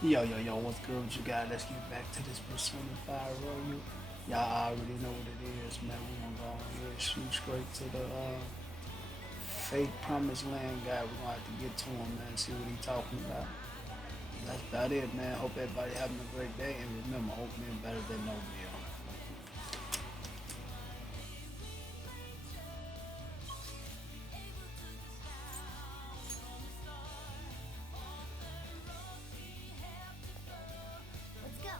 Yo, what's good with you guys? Let's get back to this Persona 5 road. Y'all already know what it is, man. We're gonna go here and shoot straight to the fake promised land guy. We're gonna have to get to him, man, see what he's talking about. That's about it, man. Hope everybody having a great day. And remember, hope men better than no meal. Let's go.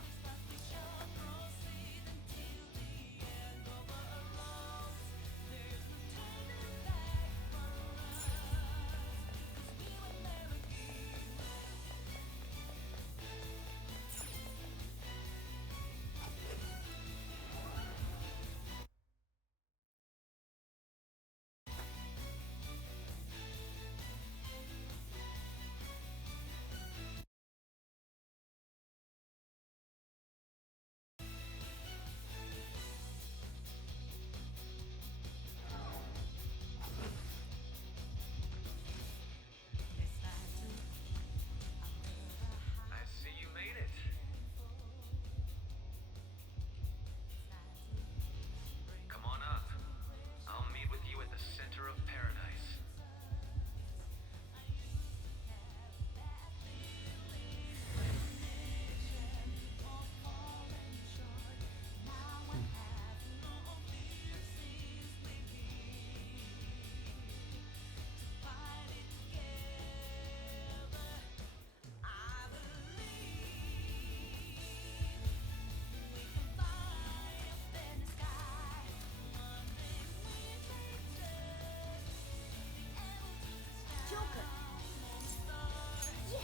I see you made it. Come on up. I'll meet with you at the center of paradise. Joker. Yes.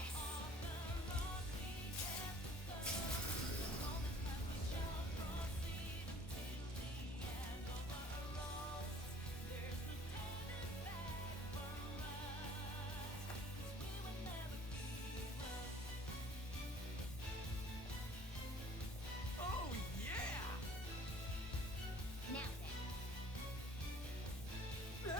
Oh, yeah! Now then.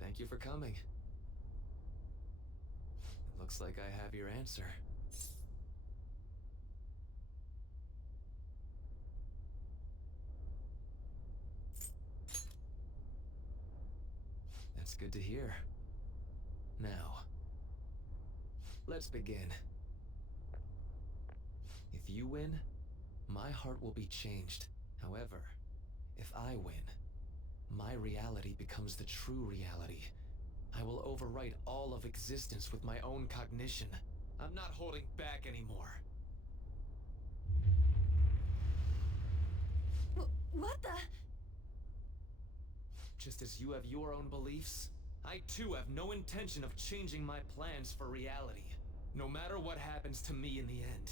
Thank you for coming. It looks like I have your answer. That's good to hear. Now, let's begin. If you win, my heart will be changed. However, if I win, my reality becomes the true reality. I will overwrite all of existence with my own cognition. I'm not holding back anymore. What the? Just as you have your own beliefs, I too have no intention of changing my plans for reality. No matter what happens to me in the end,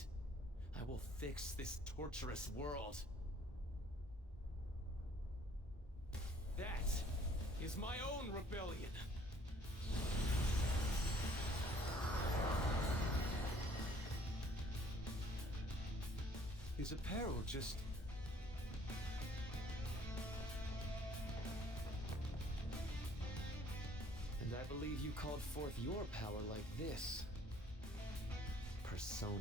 I will fix this torturous world. That is my own rebellion. His apparel just... And I believe you called forth your power like this. Persona.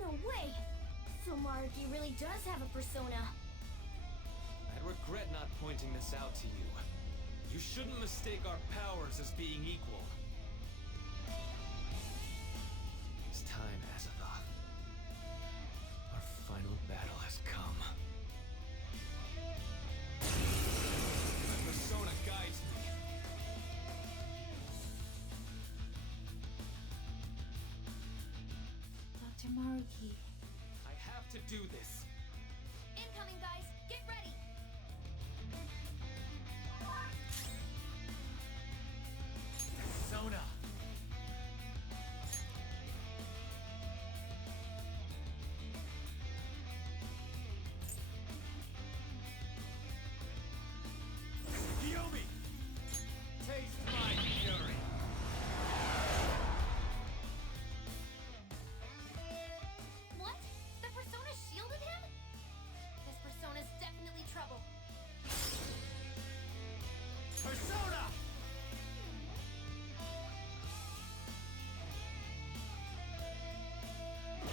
No way. So Maruki really does have a persona. I regret not pointing this out to you. You shouldn't mistake our powers as being equal. It's time, Azathoth. Our final battle has come. Samaruki. I have to do this. Incoming, guys! Get ready! Persona! Yomi! Taste my fury! What? The Persona shielded him? This Persona's definitely trouble. Persona!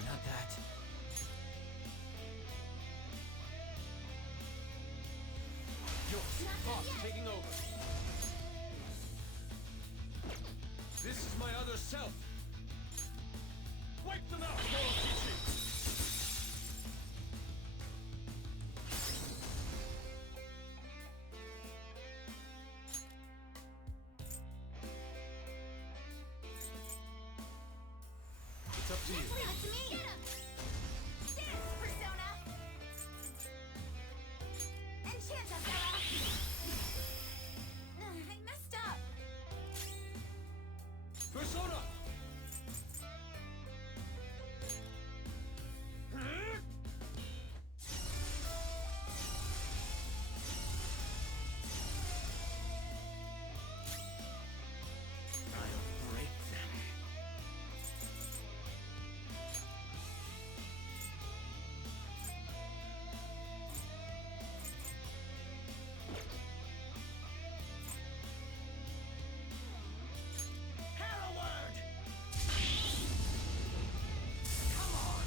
Not that. Yours, Not boss yet. taking over. This is my other self. Wipe them out, Morokichi! It's up to you. Leave it to me! Get him! Dance, Persona! Enchant us, Ella! I messed up! Persona! I'll break them. Hallowed! Come on!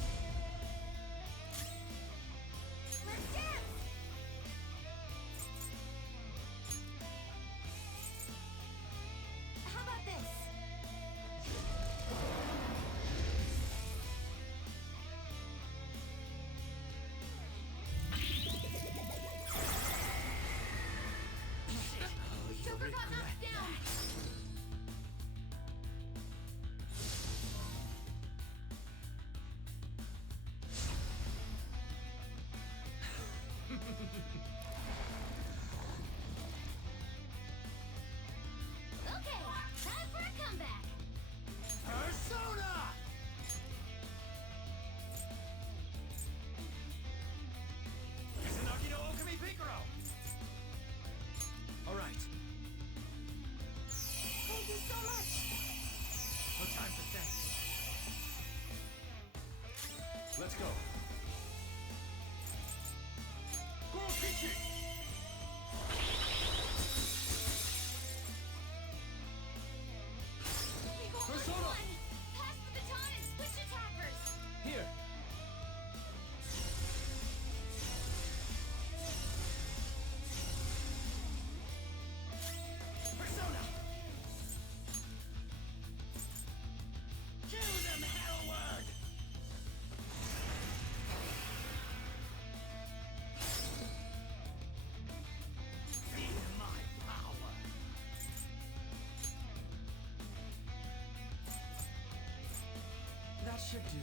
Let's dance! How about this? Joker got knocked down! Okay, time for a comeback! Persona! Izanagi no Okami Picaro! Alright. Thank you so much! No time for thanks. Let's go. Kurokichi! We go Persona! on! Pass the baton and switch attackers! Here! Persona! Kill them, Hellward! Feel my power! That should do.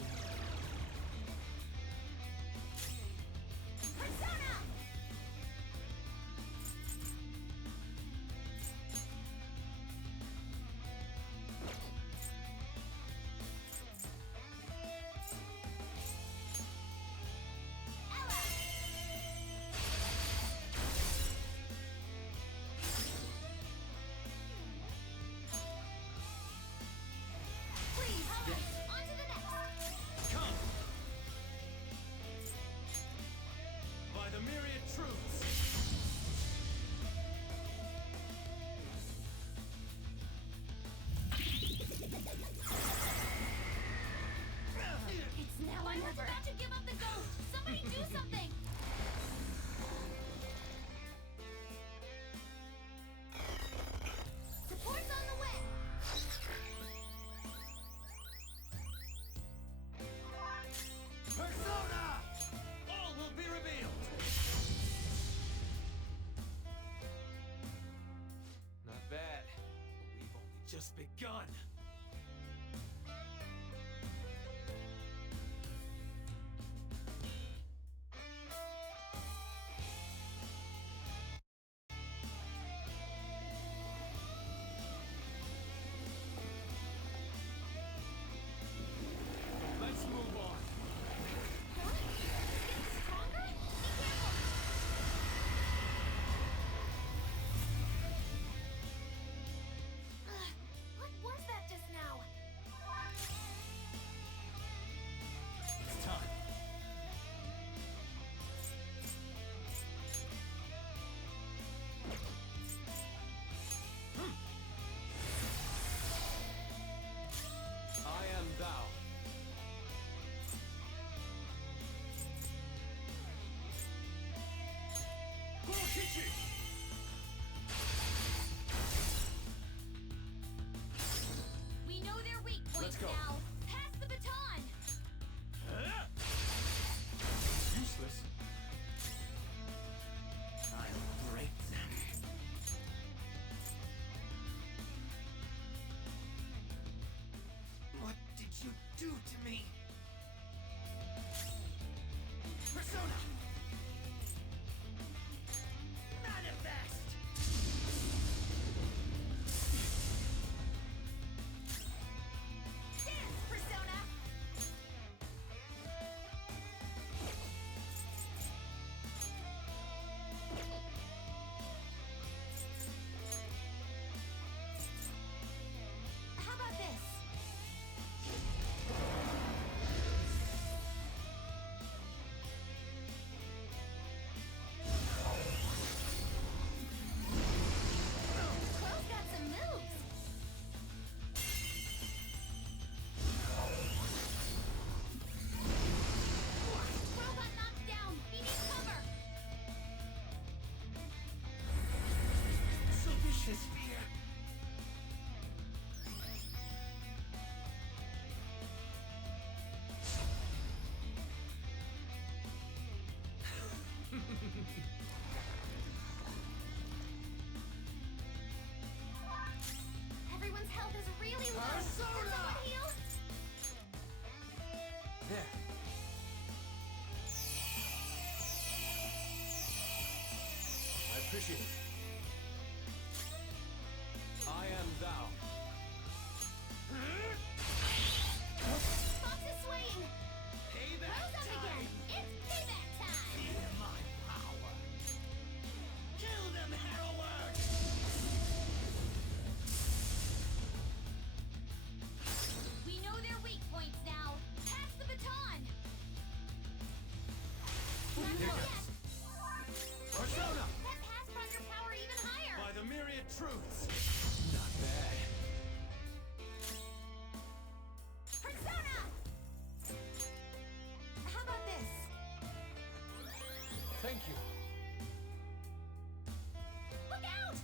Persona! Ella! Please, alright, on to the next! Come! By the myriad truths! It's now or never! About to give up the ghost! Somebody do something! Support's on the way! Persona! All will be revealed! Not bad. But we've only just begun. We know their weak points Let's go. now. Pass the baton. Useless. I'll break them. What did you do to me? Persona! Manifest! Dance, Persona. How about this? Crow's got some moves. Crow got knocked down. He needs cover. So vicious fear. Everyone's health is really low. Persona! Can someone heal? There. I appreciate it. I am thou. Fox is swaying. Payback Crow's up again. time! It's payback time. Fear my power! Kill them, Harroward! We know their weak points now. Pass the baton. Not Here yet. goes. Persona! That pass brought your power even higher. By the myriad truths. Not bad. Persona! How about this? Thank you. Look out!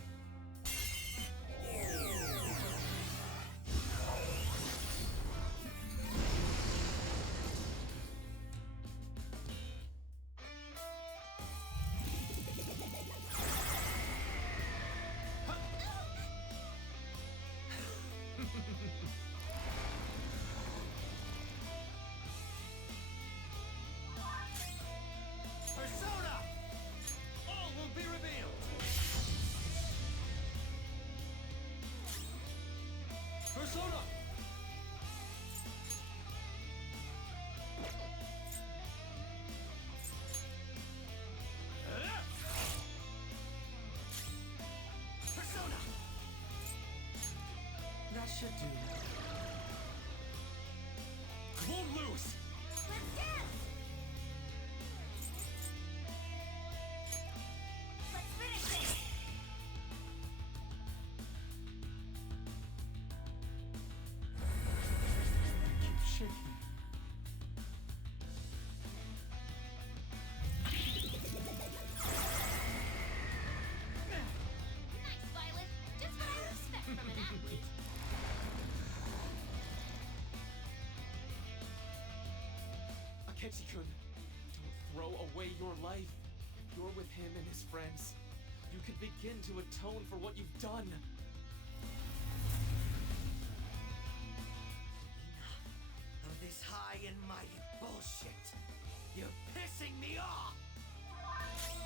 Persona! All will be revealed! Persona! Persona! That should do. Won't lose! Let's dance! Let's finish this! Keep shaking. Nice, Violet. Just what I expect from an athlete. Akechi-kun, don't throw away your life. If you're with him and his friends, you can begin to atone for what you've done. Enough of this high and mighty bullshit! You're pissing me off!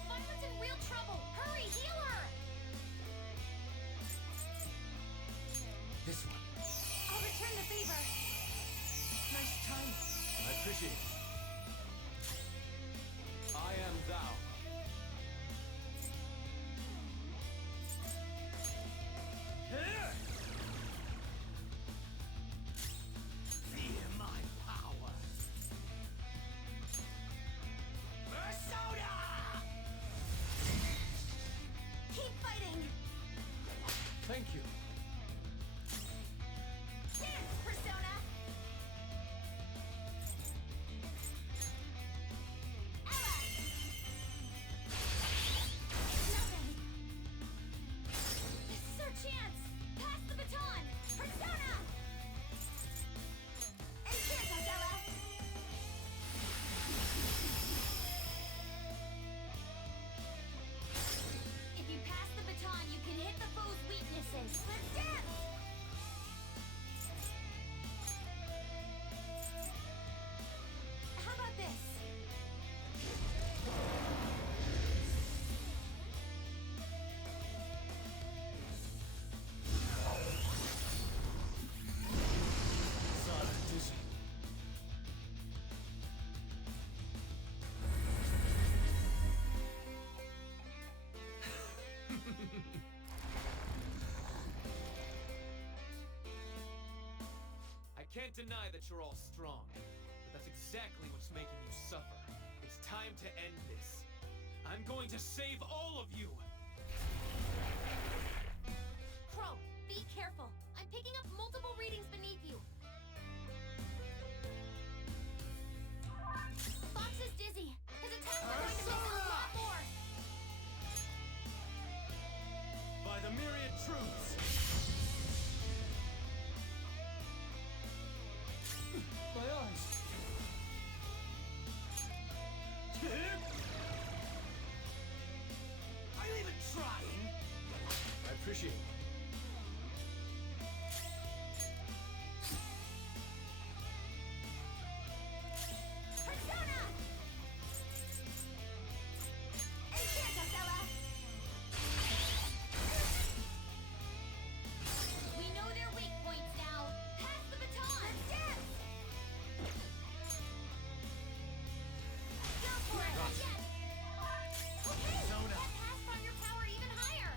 Violet's in real trouble. Hurry, heal her! This one. I'll return the favor. Nice timing. I appreciate it. I am thou. Fear my power! Persona! Keep fighting! Thank you. Dance, Persona! Ella! can't deny that you're all strong, but that's exactly what's making you suffer. It's time to end this. I'm going to save all of you! Crow, be careful. I'm picking up multiple readings beneath you. Fox is dizzy. His attacks are going to miss a lot more. By the myriad truths! My eyes! Are you even trying? I appreciate it. Persona! Enchanto, fella! We know their weak points now. Pass the baton! Dance! Go for it! Right. Yes! Okay! Persona. That pass brought your power even higher!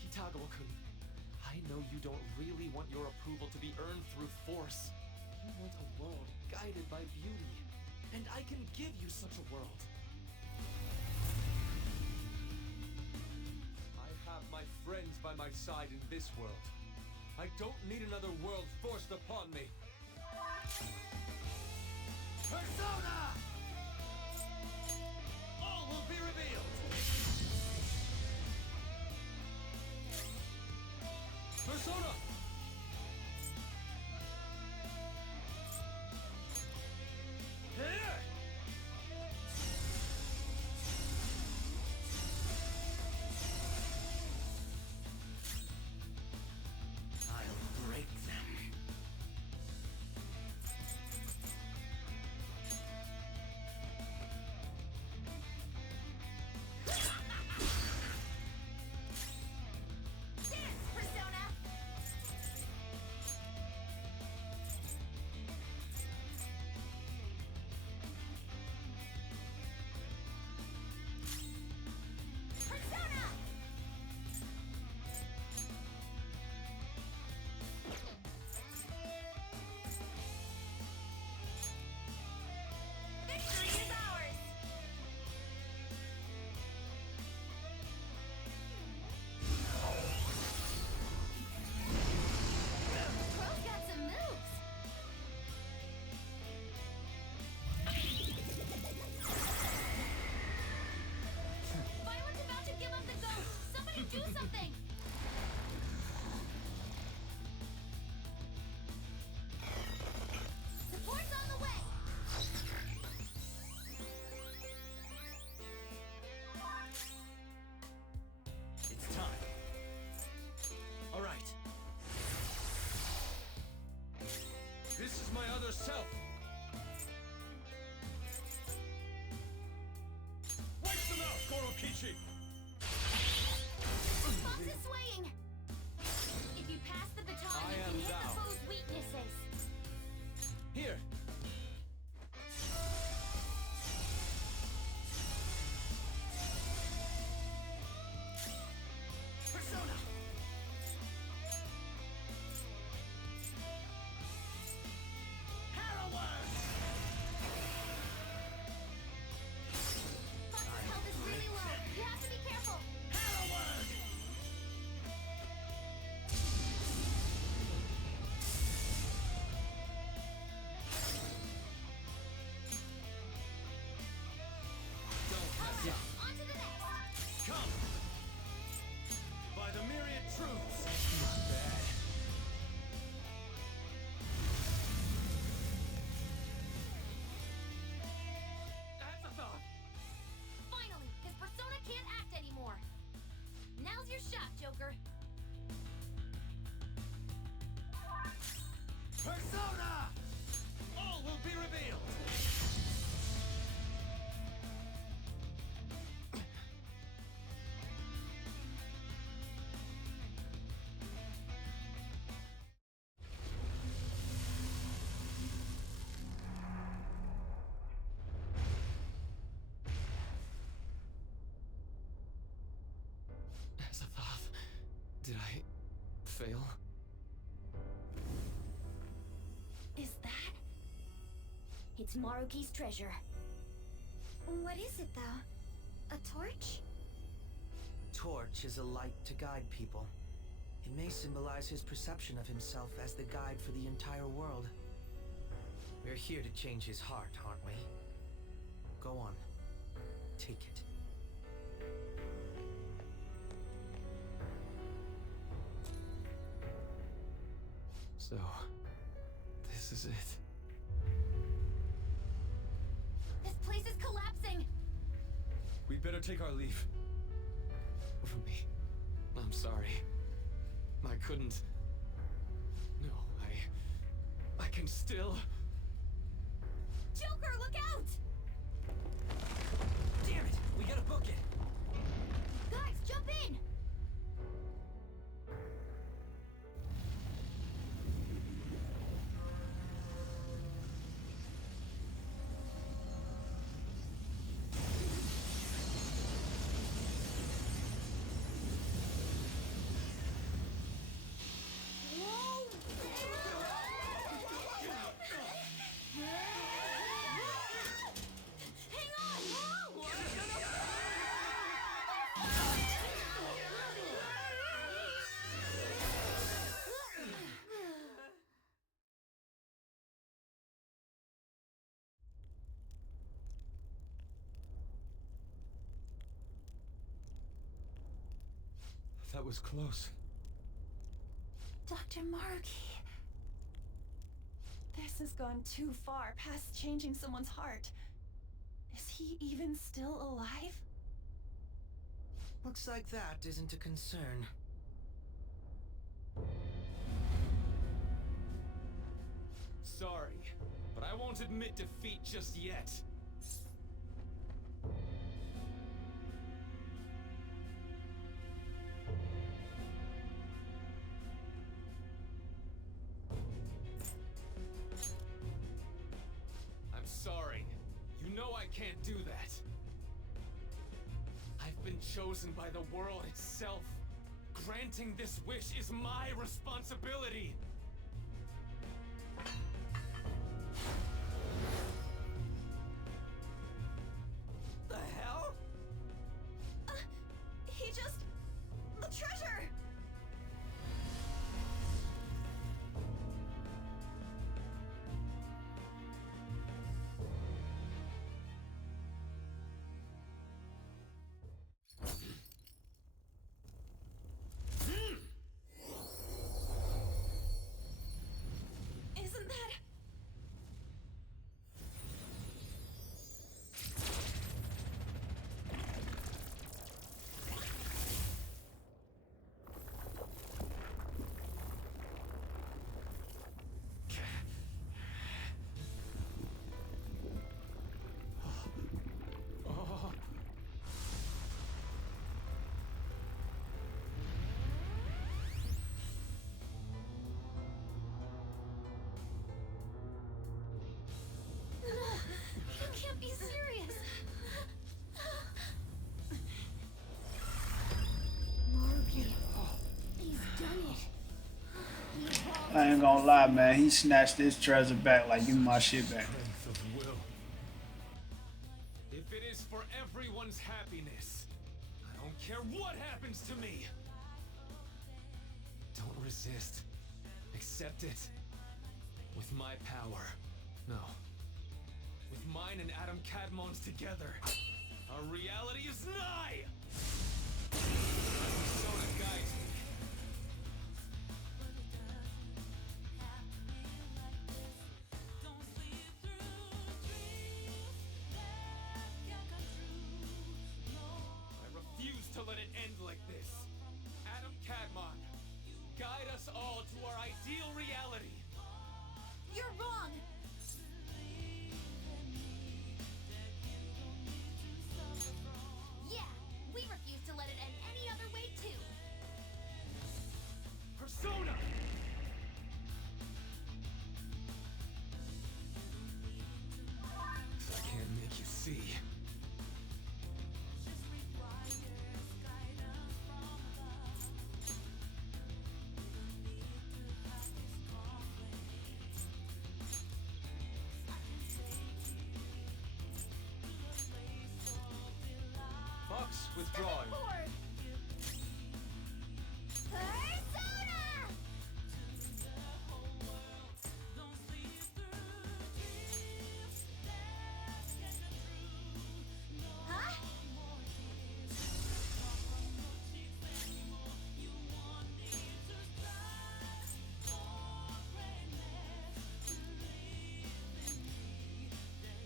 Kitagawa-kun, I know you don't really want your approval to be earned through force. You want a world guided by beauty, and I can give you such a world. I have my friends by my side in this world. I don't need another world forced upon me. Persona! All will be revealed! Persona! Here! I'll break them. Dance, Persona! Persona! Victory is ours! Crow's got some moves! Violet's about to give up the ghost! Somebody do something! Support's on the way! It's time. All right. This is my other self! Wipe them out, Korokichi! Fox is swaying! If you pass the baton, I you am can hit thou. the foe's weaknesses. Here! Persona! Harrower! Fox's health is really low. You have to be careful. Harrower! Don't All mess right, up! on to the next. Come! By the myriad truths! Not bad. That's a thought! Finally, his persona can't act anymore. Now's your shot, Joker. Persona! All will be revealed! fail? Is that? It's Maruki's treasure. What is it, though? A torch? Torch is a light to guide people. It may symbolize his perception of himself as the guide for the entire world. We're here to change his heart, aren't we? Go on. Take it. So, this is it. This place is collapsing! We better take our leave. From me. I'm sorry. I couldn't. No, I can still. Joker, look out! Damn it! We gotta book it! Guys, jump in! Hang on! That was close. Dr. Maruki. This has gone too far past changing someone's heart. Is he even still alive? Looks like that isn't a concern. Sorry, but I won't admit defeat just yet. I'm sorry. You know I can't do that. I've been chosen by the world itself. Granting this wish is my responsibility. The hell? He just... the treasure! Isn't that... Oh. You can't be serious! Maruki. He's done it. I ain't gonna lie, man. He snatched this treasure back like, give me my shit back. Strength of will. If it is for everyone's happiness, I don't care what happens to me. Don't resist. Accept it. With my power. No. With mine and Adam Cadmon's together, our reality is nigh! My persona guides me. I refuse to let it end like this. Adam Cadmon, guide us all to our ideal reality. You're wrong! Yeah, we refuse to let it end any other way, too. Persona! I can't make you see. withdrawing. Forward. Persona! Huh?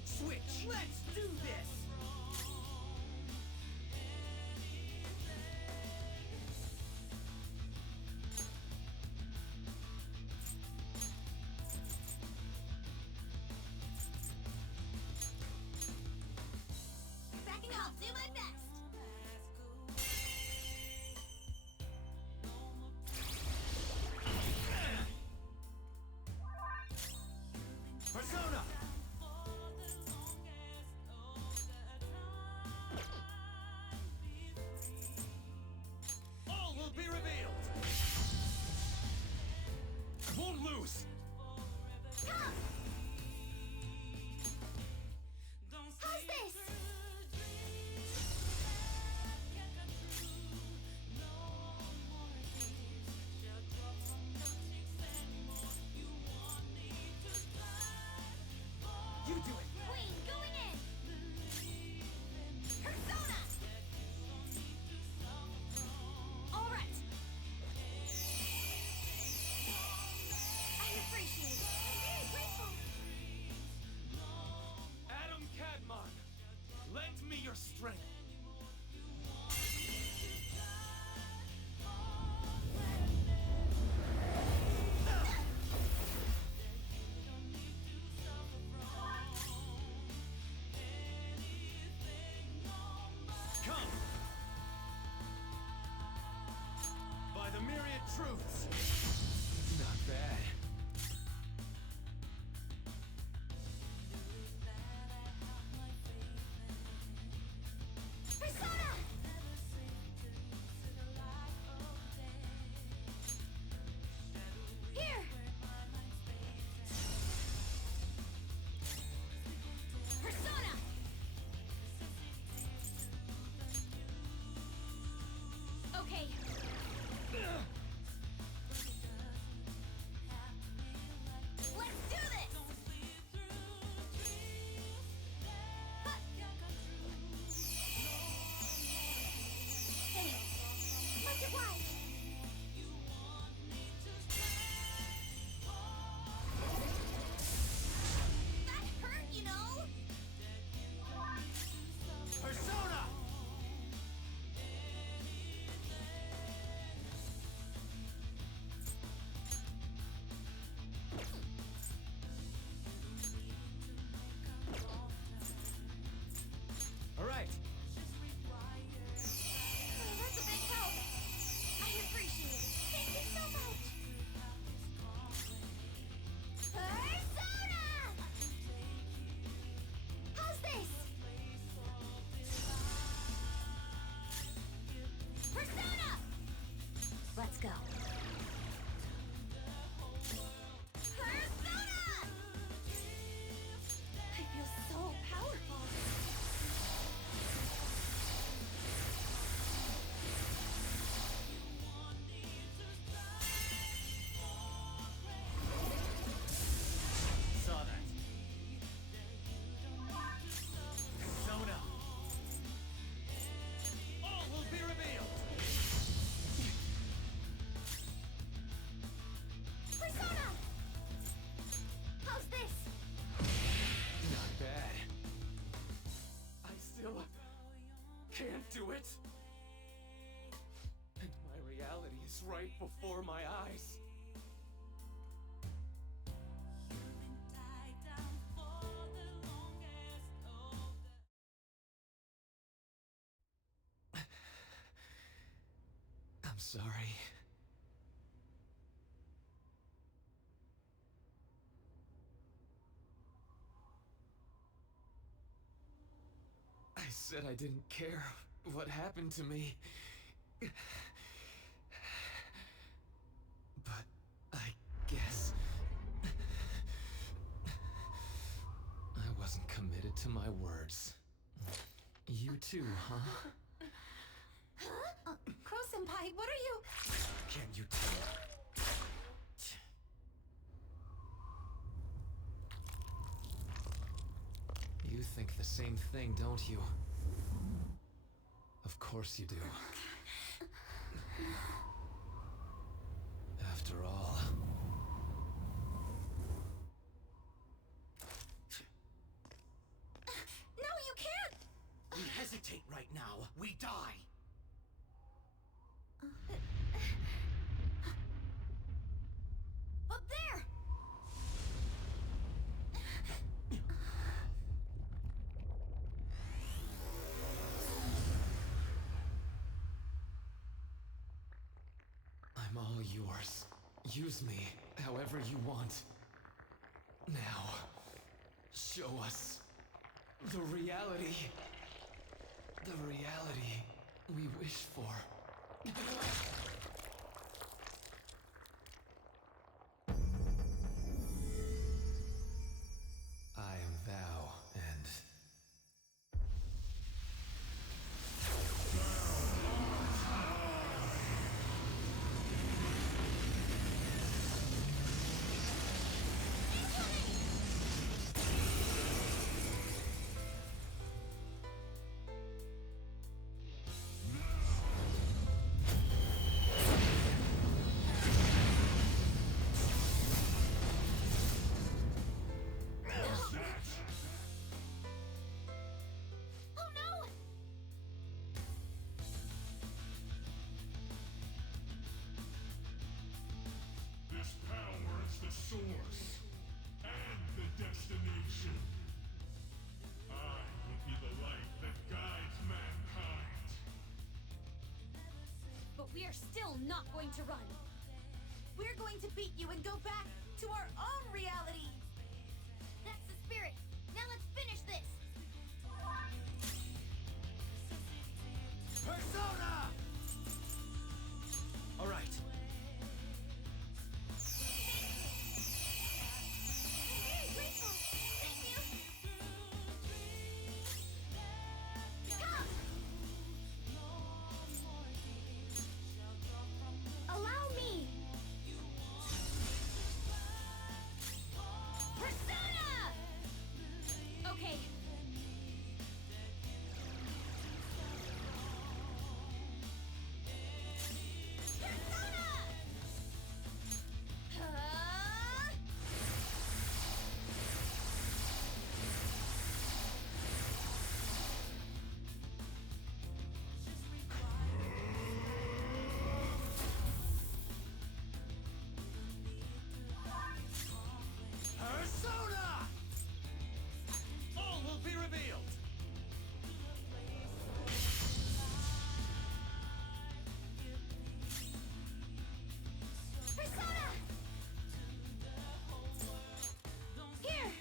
Switch! Let's do this! Backing up, do my best. Persona! All will be revealed! I won't lose! Come! How's this? You do it! Queen going in! Persona! Alright! I appreciate it. I'm very grateful. Adam Cadmon, lend me your strength. Come! By the myriad truths! Not bad. Persona! Here! Persona! Okay. Let's do this! Huh. Thanks. Much obliged. That hurt, you know? Persona! All right. Oh, that's a big help. I appreciate it. Thank you so much. Persona! How's this? Persona! Let's go. Persona! I feel so powerful. Saw that. Persona! All will be revealed! Persona! How's this? Not bad. I still can't do it. And my reality is right before my eyes. I'm sorry. I said I didn't care what happened to me. But I guess I wasn't committed to my words. You too, huh? Why? What are you? Can you tell? You think the same thing, don't you? Of course you do. After all... No, you can't! We hesitate right now, we die! Up there! I'm all yours. Use me however you want. Now, show us the reality. The reality we wish for. I am thou, and... Oh no! This power is the source and the destination. I will be the light that guides mankind. But we are still not going to run. We're going to beat you and go back to our own reality! That's the spirit. Now let's finish this. Persona! Alright. Very grateful. Thank you. Come! Allow me. Persona! Okay. Persona! Persona! All will be revealed! Persona! Here!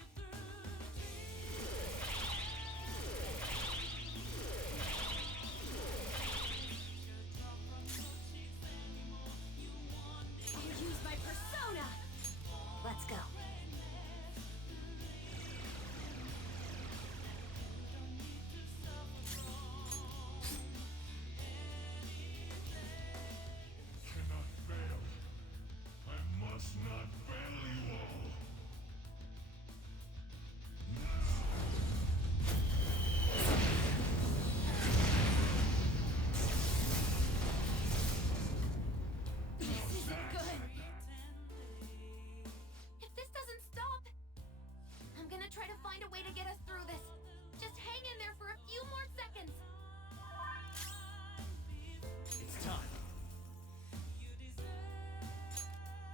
I'll use my persona! Let's go. Cannot fail. I must not fail you all. This isn't good. If this doesn't stop, I'm gonna try to find a way to get us through this. Just hang in there for a few more seconds. It's time.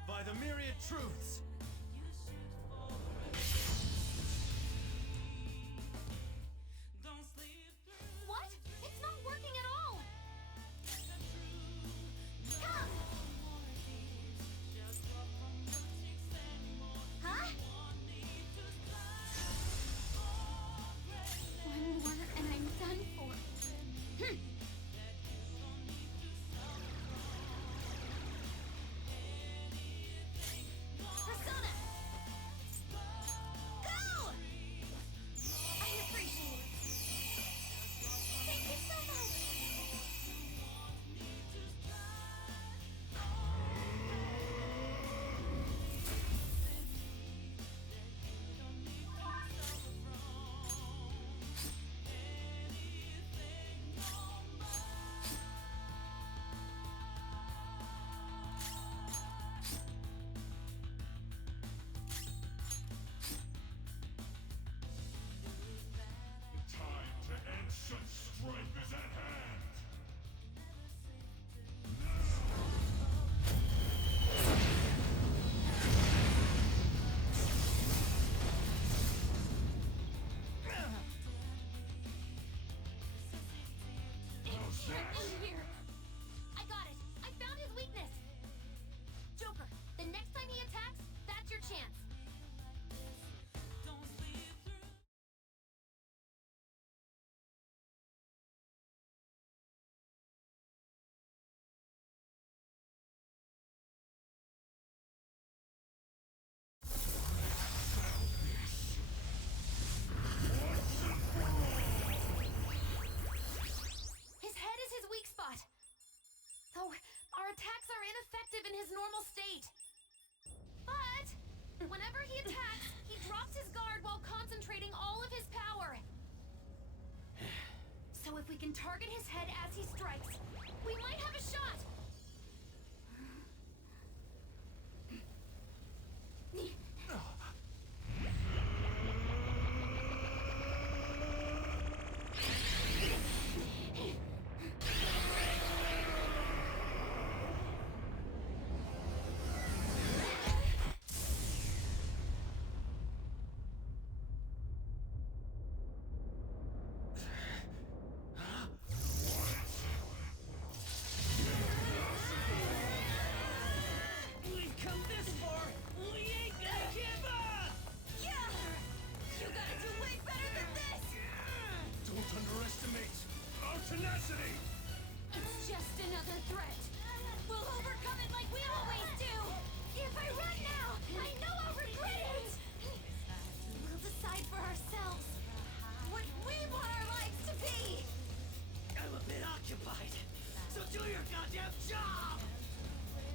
By the myriad truths! What? It's not working at all. Come! Huh? One more and I'm done for. Persona! chance. His head is his weak spot. Though our attacks are ineffective in his normal state. But whenever he attacks, he drops his guard while concentrating all of his power. So if we can target his head as he strikes, we might have a shot. We've come this far. We ain't gonna give up. Yeah! You gotta do way better than this! Don't underestimate our tenacity! It's just another threat. We'll overcome it like we always do! If I run now, I know I'll regret it! We'll decide for ourselves what we want our lives to be! I'm a bit occupied, so do your goddamn job.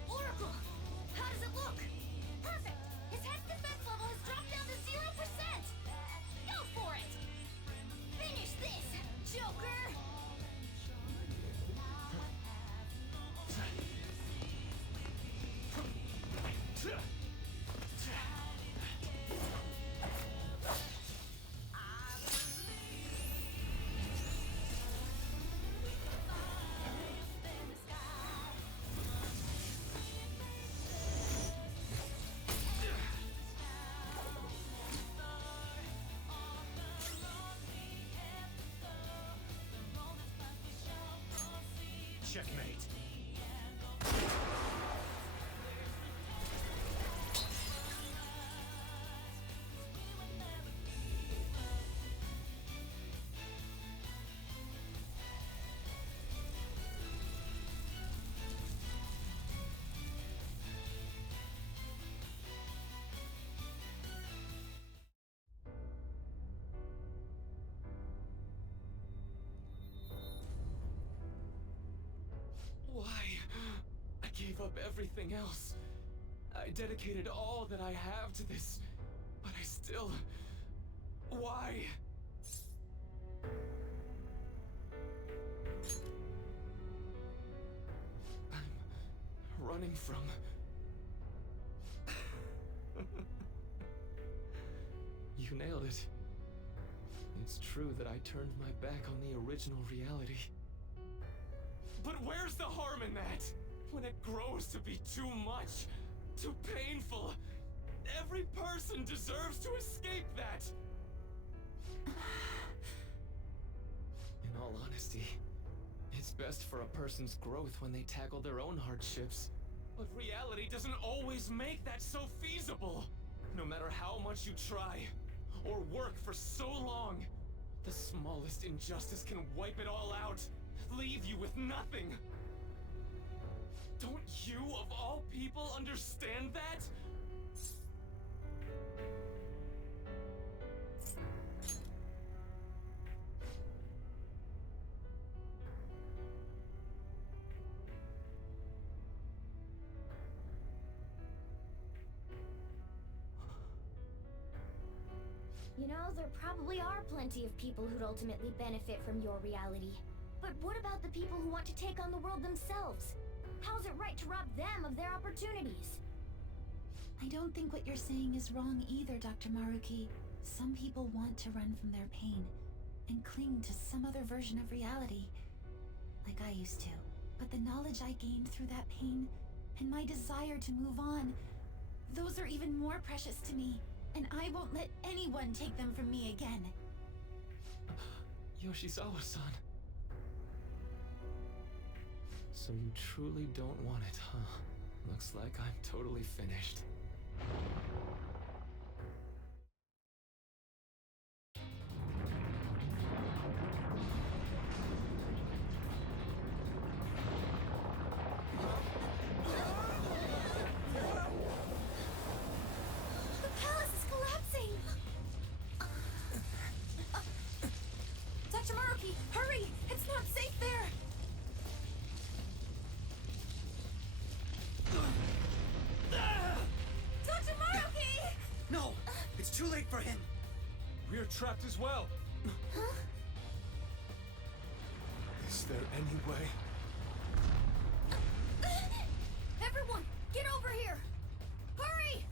Oracle, how does it look? Perfect! His head's defense level has dropped down to 0%! Go for it! Finish this, Joker! Checkmate. Why? I gave up everything else. I dedicated all that I have to this, but I still... Why? I'm running from... You nailed it. It's true that I turned my back on the original reality. But where's the harm in that? When it grows to be too much, too painful, every person deserves to escape that! In all honesty, it's best for a person's growth when they tackle their own hardships. But reality doesn't always make that so feasible! No matter how much you try, or work for so long, the smallest injustice can wipe it all out, leave you with nothing! Don't you, of all people, understand that? You know, there probably are plenty of people who'd ultimately benefit from your reality. But what about the people who want to take on the world themselves? How's it right to rob them of their opportunities? I don't think what you're saying is wrong either, Dr. Maruki. Some people want to run from their pain and cling to some other version of reality, like I used to. But the knowledge I gained through that pain and my desire to move on, those are even more precious to me, and I won't let anyone take them from me again. Yoshizawa-san. So you truly don't want it, huh? Looks like I'm totally finished. for him. We're trapped as well. Huh? Is there any way? Everyone, get over here! Hurry!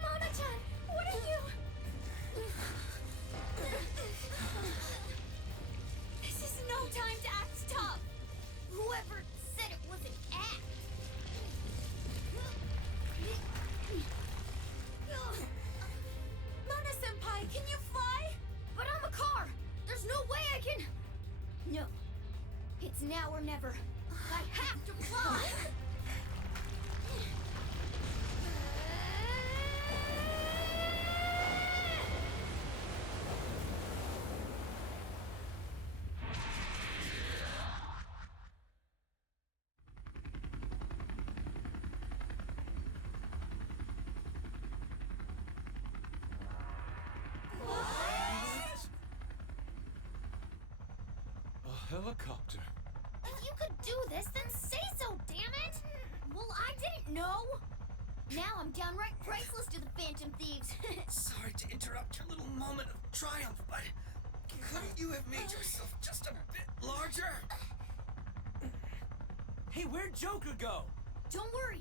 Mona-chan, what are you? This is no time to act tough. Whoever said it was an act. Mona-senpai, can you fly? But I'm a car. There's no way I can... No. It's now or never. I have to fly! A helicopter. If you could do this, then say so, damn it! Well, I didn't know! Now I'm downright priceless to the Phantom Thieves. Sorry to interrupt your little moment of triumph, but couldn't you have made yourself just a bit larger? Hey, where'd Joker go? Don't worry.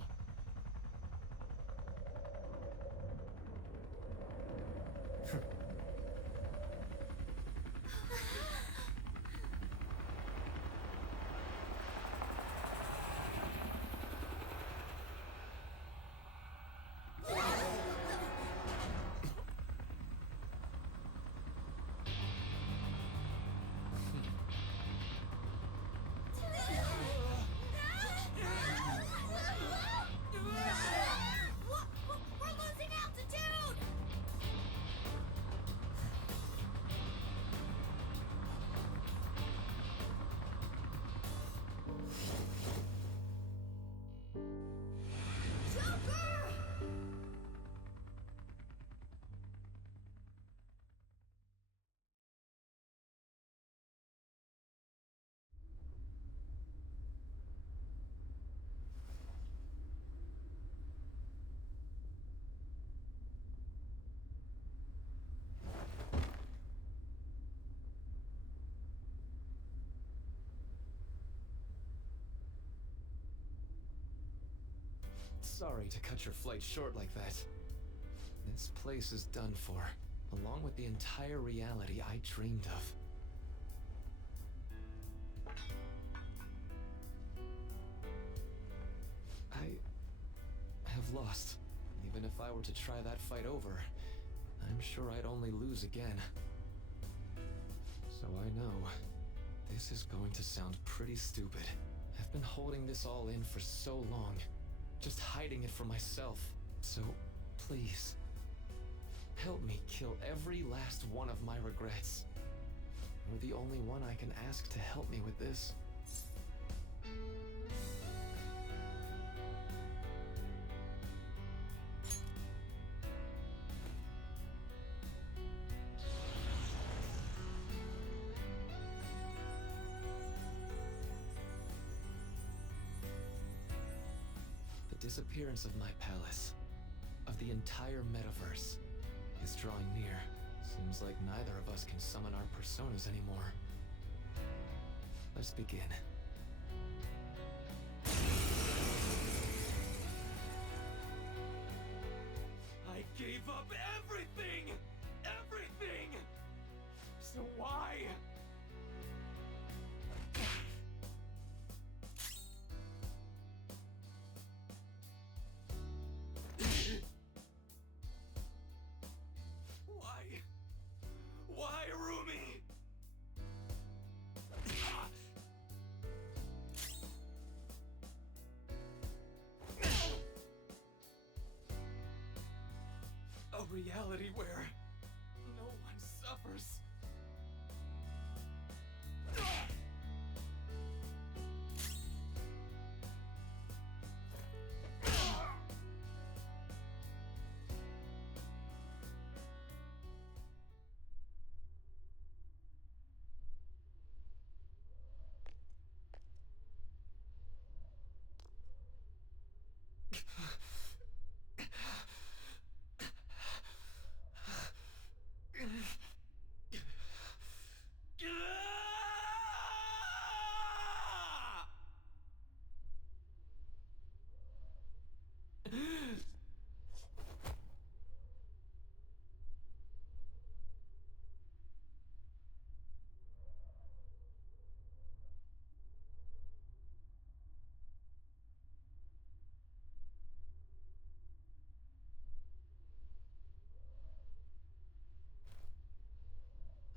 We're losing altitude! Joker! Sorry to cut your flight short like that. This place is done for, along with the entire reality I dreamed of. I have lost. Even if I were to try that fight over, I'm sure I'd only lose again. So I know, this is going to sound pretty stupid. I've been holding this all in for so long, just hiding it from myself. So, please, help me kill every last one of my regrets. You're the only one I can ask to help me with this. The disappearance of my palace, of the entire metaverse, is drawing near. Seems like neither of us can summon our personas anymore. Let's begin. I gave up everything! Everything! So why? Why, Rumi? A reality where no one suffers.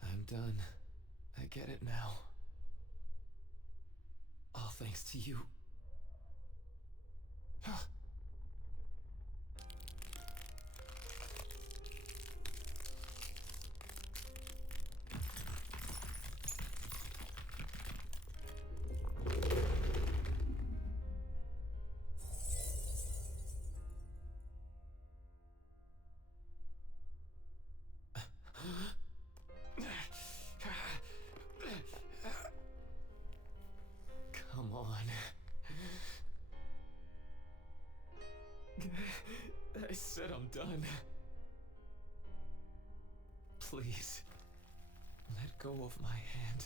I'm done. I get it now. All thanks to you. Come on. I said I'm done. Please, let go of my hand.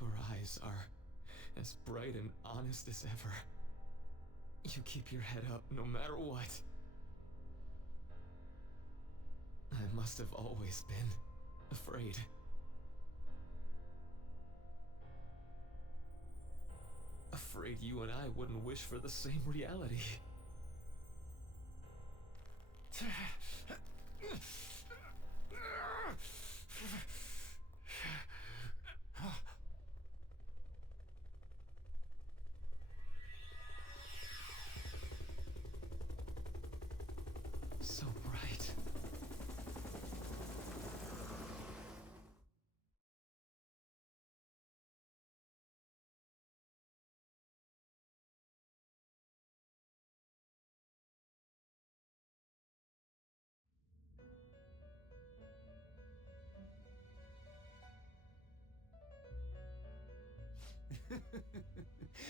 Your eyes are as bright and honest as ever. You keep your head up no matter what. I must have always been afraid. Afraid you and I wouldn't wish for the same reality. So bright.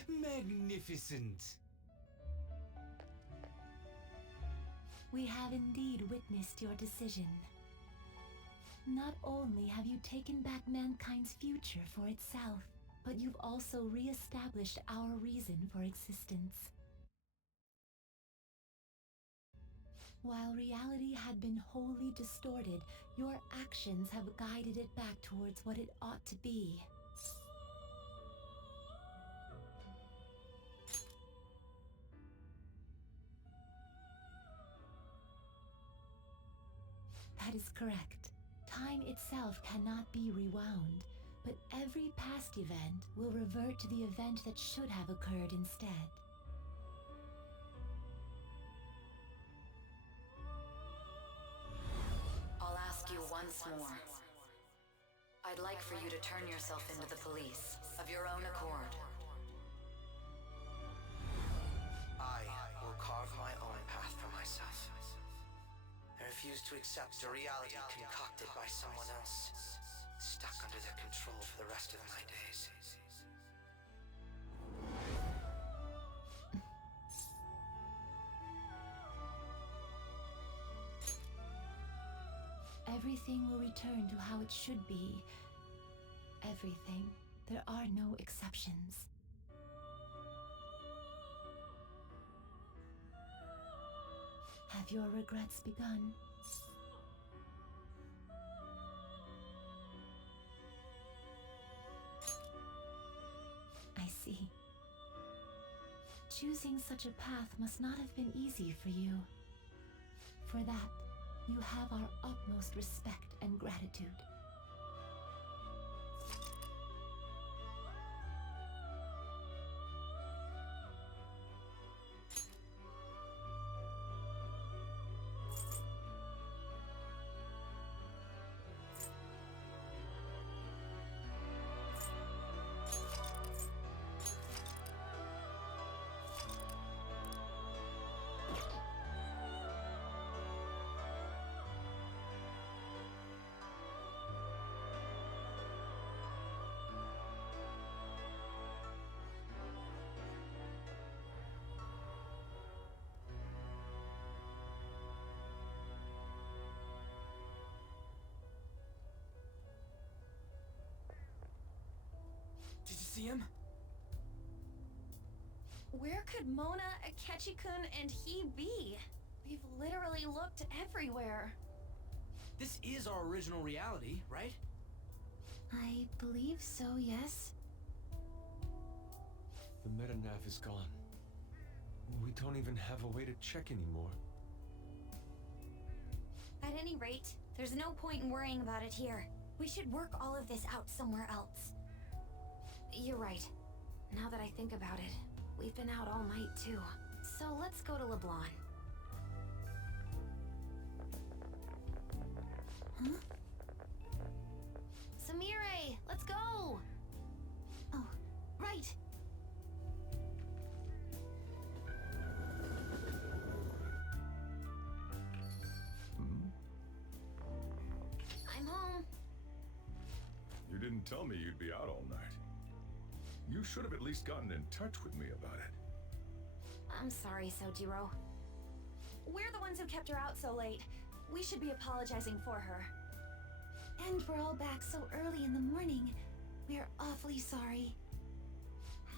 Magnificent! We have indeed witnessed your decision. Not only have you taken back mankind's future for itself, but you've also re-established our reason for existence. While reality had been wholly distorted, your actions have guided it back towards what it ought to be. That is correct. Time itself cannot be rewound, but every past event will revert to the event that should have occurred instead. I'll ask you once more. I'd like for you to turn yourself into the police, of your own accord. I will carve my own path for myself. I refuse to accept a reality concocted by someone else, stuck under their control for the rest of my days. Everything will return to how it should be. Everything. There are no exceptions. Have your regrets begun? I see. Choosing such a path must not have been easy for you. For that, you have our utmost respect and gratitude. Where could Mona, Akechi-kun, and he be? We've literally looked everywhere. This is our original reality, right? I believe so, yes. The metanav is gone. We don't even have a way to check anymore. At any rate, there's no point in worrying about it here. We should work all of this out somewhere else. You're right. Now that I think about it, we've been out all night too. So let's go to LeBlanc. Huh? Samire, let's go! Oh, right. I'm home. You didn't tell me you'd be out all night. You should have at least gotten in touch with me about it. I'm sorry, Sojiro. We're the ones who kept her out so late. We should be apologizing for her. And we're all back so early in the morning. We're awfully sorry.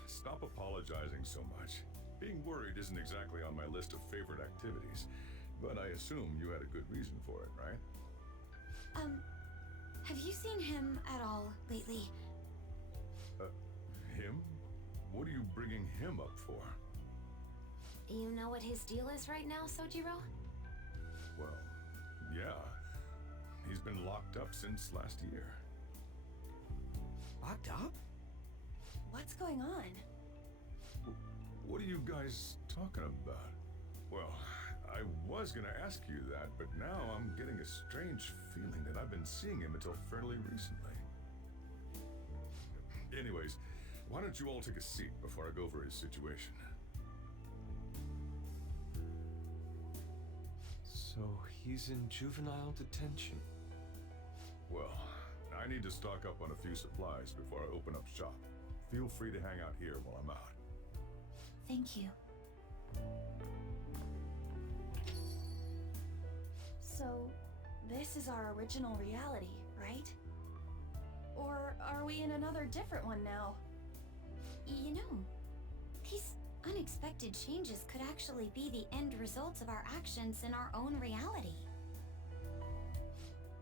Stop apologizing so much. Being worried isn't exactly on my list of favorite activities, but I assume you had a good reason for it, right? Have you seen him at all lately? Him? What are you bringing him up for? You know what his deal is right now, Sojiro? Well, yeah. He's been locked up since last year. Locked up? What's going on? What are you guys talking about? Well, I was gonna ask you that, but now I'm getting a strange feeling that I've been seeing him until fairly recently. Anyways, why don't you all take a seat before I go over his situation? So he's in juvenile detention. Well, I need to stock up on a few supplies before I open up shop. Feel free to hang out here while I'm out. Thank you. So, this is our original reality, right? Or are we in another different one now? You know, these unexpected changes could actually be the end results of our actions in our own reality.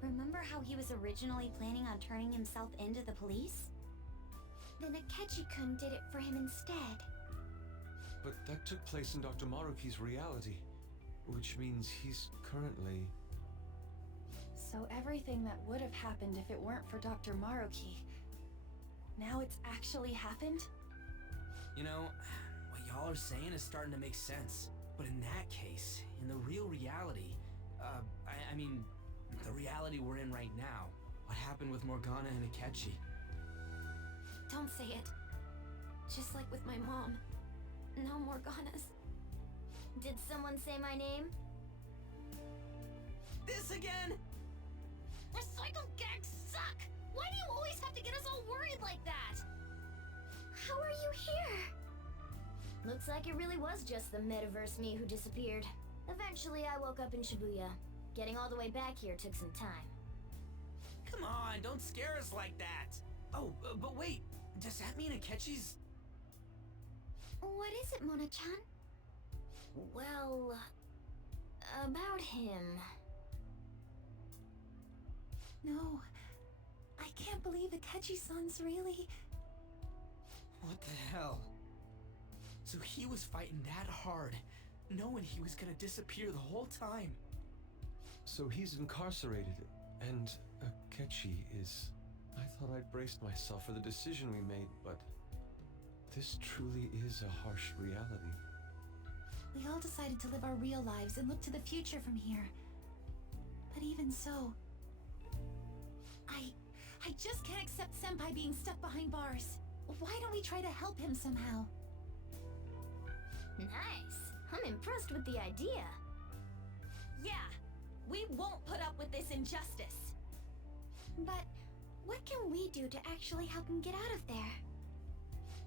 Remember how he was originally planning on turning himself into the police? Then Akechi-kun did it for him instead. But that took place in Dr. Maruki's reality, which means he's currently... So everything that would have happened if it weren't for Dr. Maruki, now it's actually happened? You know, what y'all are saying is starting to make sense. But in that case, in the real reality, I mean, the reality we're in right now, what happened with Morgana and Akechi? Don't say it. Just like with my mom. No Morganas. Did someone say my name? This again? Recycle gags suck! Why do you always have to get us all worried like that? How are you here? Looks like it really was just the metaverse me who disappeared. Eventually I woke up in Shibuya. Getting all the way back here took some time. Come on, don't scare us like that! Oh, but wait, does that mean Akechi's... What is it, Mona-chan? Well, about him. No. I can't believe Akechi-san's really... What the hell? So he was fighting that hard, knowing he was gonna disappear the whole time. So he's incarcerated, and Akechi is... I thought I'd braced myself for the decision we made, but... This truly is a harsh reality. We all decided to live our real lives and look to the future from here. But even so... I just can't accept Senpai being stuck behind bars. Why don't we try to help him somehow? Nice. I'm impressed with the idea. Yeah, we won't put up with this injustice. But what can we do to actually help him get out of there?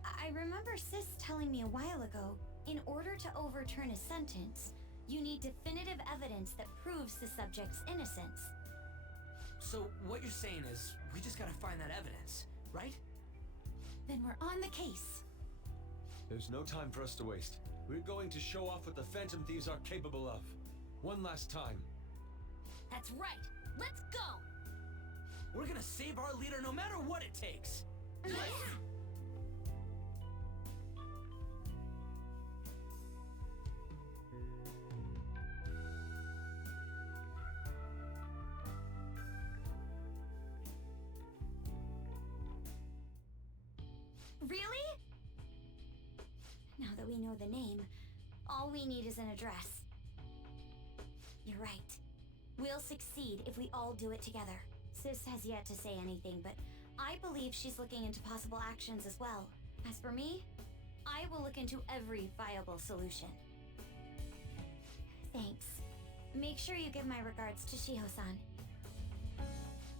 I remember Sis telling me a while ago, in order to overturn a sentence, you need definitive evidence that proves the subject's innocence. So what you're saying is, we just gotta find that evidence, right? Then we're on the case. There's no time for us to waste. We're going to show off what the Phantom Thieves are capable of. One last time. That's right. Let's go. We're gonna save our leader no matter what it takes. Really? Now that we know the name, all we need is an address. You're right. We'll succeed if we all do it together. Sis has yet to say anything, but I believe she's looking into possible actions as well. As for me, I will look into every viable solution. Thanks. Make sure you give my regards to Shiho-san.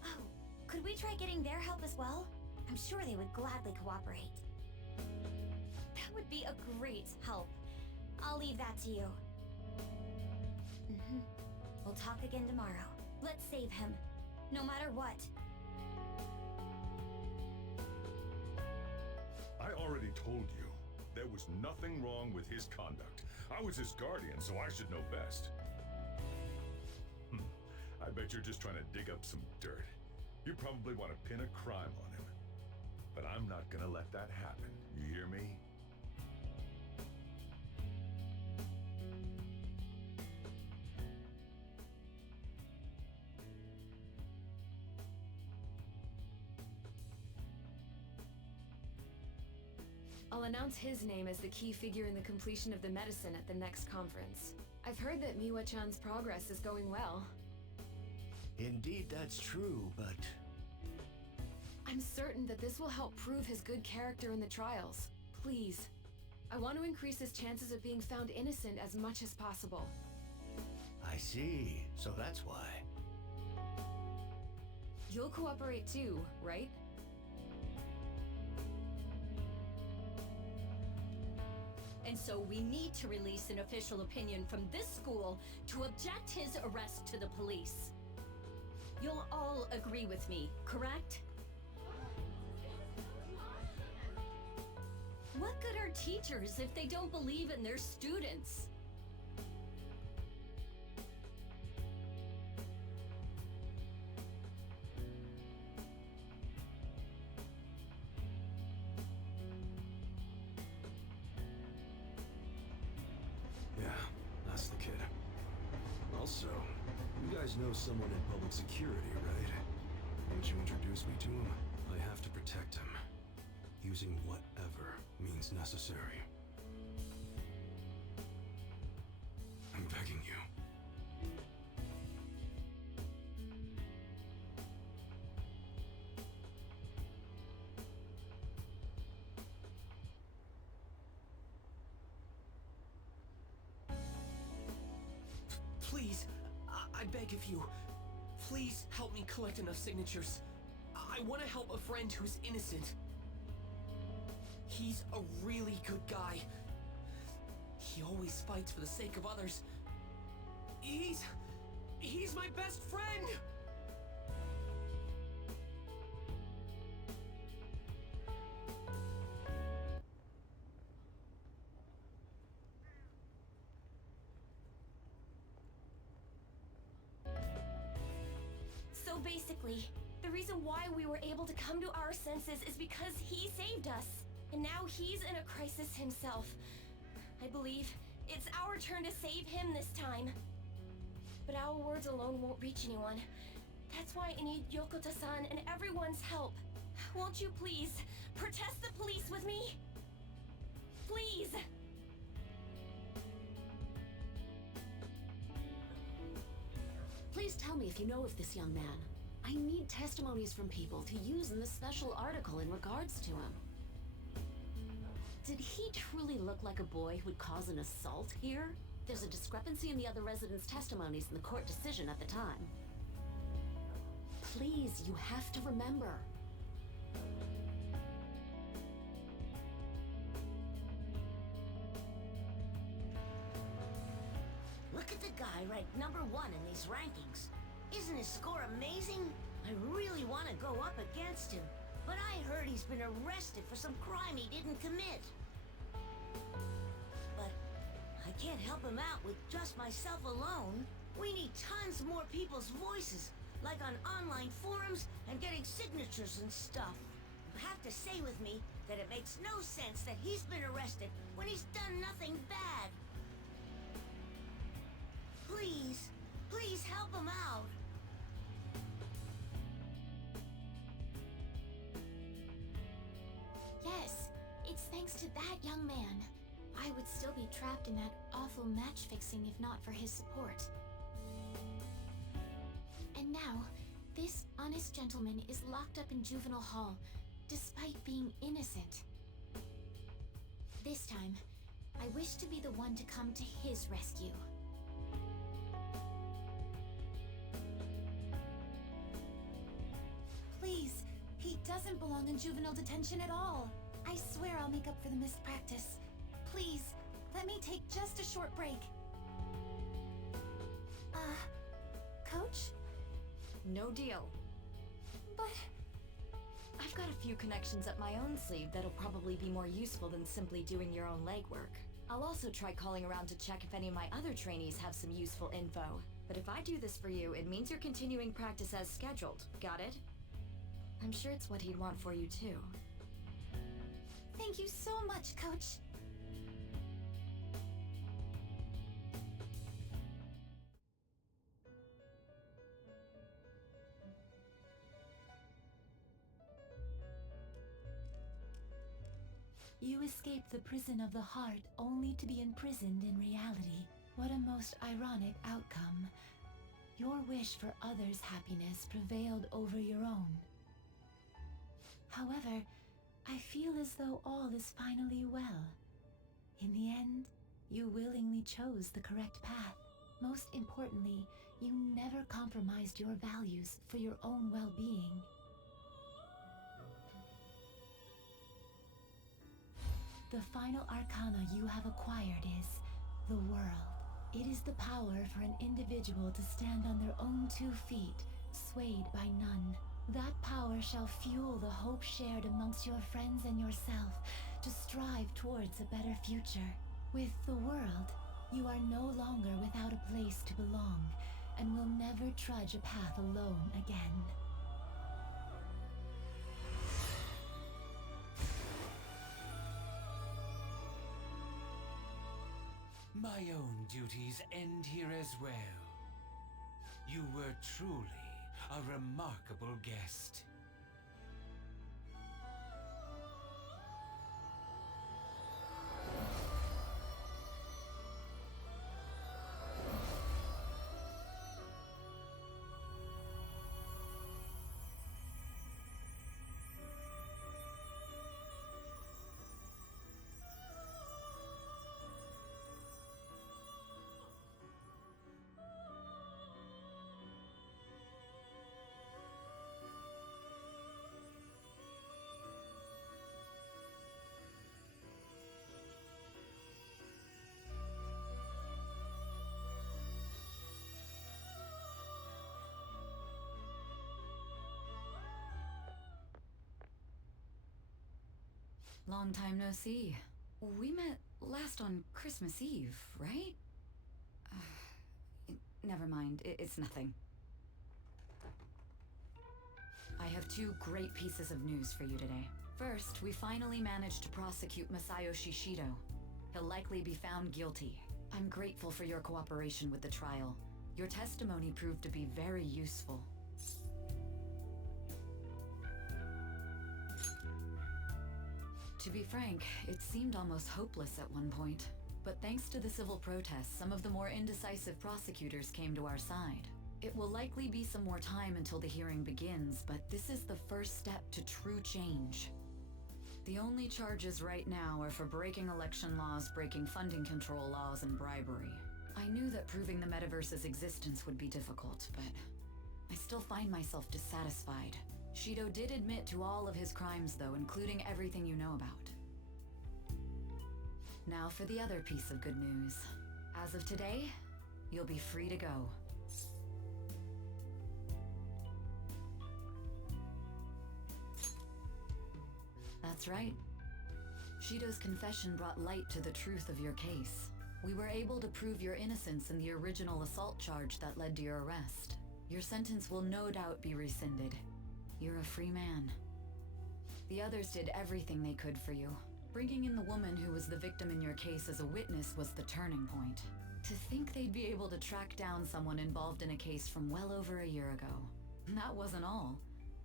Oh, could we try getting their help as well? I'm sure they would gladly cooperate. That would be a great help. I'll leave that to you. We'll talk again tomorrow. Let's save him, no matter what. I already told you, there was nothing wrong with his conduct. I was his guardian, so I should know best. I bet you're just trying to dig up some dirt. You probably want to pin a crime on him. But I'm not gonna let that happen, you hear me? I'll announce his name as the key figure in the completion of the medicine at the next conference. I've heard that Miwa-chan's progress is going well. Indeed, that's true, but... I'm certain that this will help prove his good character in the trials. Please. I want to increase his chances of being found innocent as much as possible. I see. So that's why. You'll cooperate too, right? And so we need to release an official opinion from this school to object his arrest to the police. You'll all agree with me, correct? What good are teachers if they don't believe in their students? Yeah, that's the kid. Also, you guys know someone in public security, right? Won't you introduce me to him? I have to protect him. Using whatever means necessary. I'm begging you. Please, I beg of you. Please help me collect enough signatures. I want to help a friend who's innocent. He's a really good guy. He always fights for the sake of others. He's my best friend! So basically, the reason why we were able to come to our senses is because he saved us. And now he's in a crisis himself. I believe it's our turn to save him this time. But our words alone won't reach anyone. That's why I need Yokota-san and everyone's help. Won't you please protest the police with me? Please! Please tell me if you know of this young man. I need testimonies from people to use in the special article in regards to him. Did he truly look like a boy who would cause an assault here? There's a discrepancy in the other residents' testimonies in the court decision at the time. Please, you have to remember. Look at the guy ranked #1 in these rankings. Isn't his score amazing? I really want to go up against him. But I heard he's been arrested for some crime he didn't commit. can't help him out with just myself alone. We need tons more people's voices, like on online forums and getting signatures and stuff. You have to say with me that it makes no sense that he's been arrested when he's done nothing bad. Please, please help him out. Yes, it's thanks to that young man. I would still be trapped in that awful match fixing if not for his support. And now, this honest gentleman is locked up in juvenile hall, despite being innocent. This time, I wish to be the one to come to his rescue. Please, he doesn't belong in juvenile detention at all. I swear I'll make up for the missed practice. Please, let me take just a short break. Coach? No deal. But... I've got a few connections up my own sleeve that'll probably be more useful than simply doing your own legwork. I'll also try calling around to check if any of my other trainees have some useful info. But if I do this for you, it means you're continuing practice as scheduled. Got it? I'm sure it's what he'd want for you too. Thank you so much, Coach. You escaped the prison of the heart only to be imprisoned in reality. What a most ironic outcome. Your wish for others' happiness prevailed over your own. However, I feel as though all is finally well. In the end, you willingly chose the correct path. Most importantly, you never compromised your values for your own well-being. The final arcana you have acquired is the world. It is the power for an individual to stand on their own 2 feet, swayed by none. That power shall fuel the hope shared amongst your friends and yourself to strive towards a better future. With the world, you are no longer without a place to belong, and will never trudge a path alone again. My own duties end here as well. You were truly a remarkable guest. Long time no see. We met last on Christmas Eve, right? Never mind, it's nothing. I have 2 great pieces of news for you today. First, we finally managed to prosecute Masayoshi Shido. He'll likely be found guilty. I'm grateful for your cooperation with the trial. Your testimony proved to be very useful. To be frank, it seemed almost hopeless at one point. But thanks to the civil protests, some of the more indecisive prosecutors came to our side. It will likely be some more time until the hearing begins, but this is the first step to true change. The only charges right now are for breaking election laws, breaking funding control laws, and bribery. I knew that proving the metaverse's existence would be difficult, but I still find myself dissatisfied. Shido did admit to all of his crimes, though, including everything you know about. Now for the other piece of good news. As of today, you'll be free to go. That's right. Shido's confession brought light to the truth of your case. We were able to prove your innocence in the original assault charge that led to your arrest. Your sentence will no doubt be rescinded. You're a free man. The others did everything they could for you. Bringing in the woman who was the victim in your case as a witness was the turning point. To think they'd be able to track down someone involved in a case from well over a year ago. That wasn't all.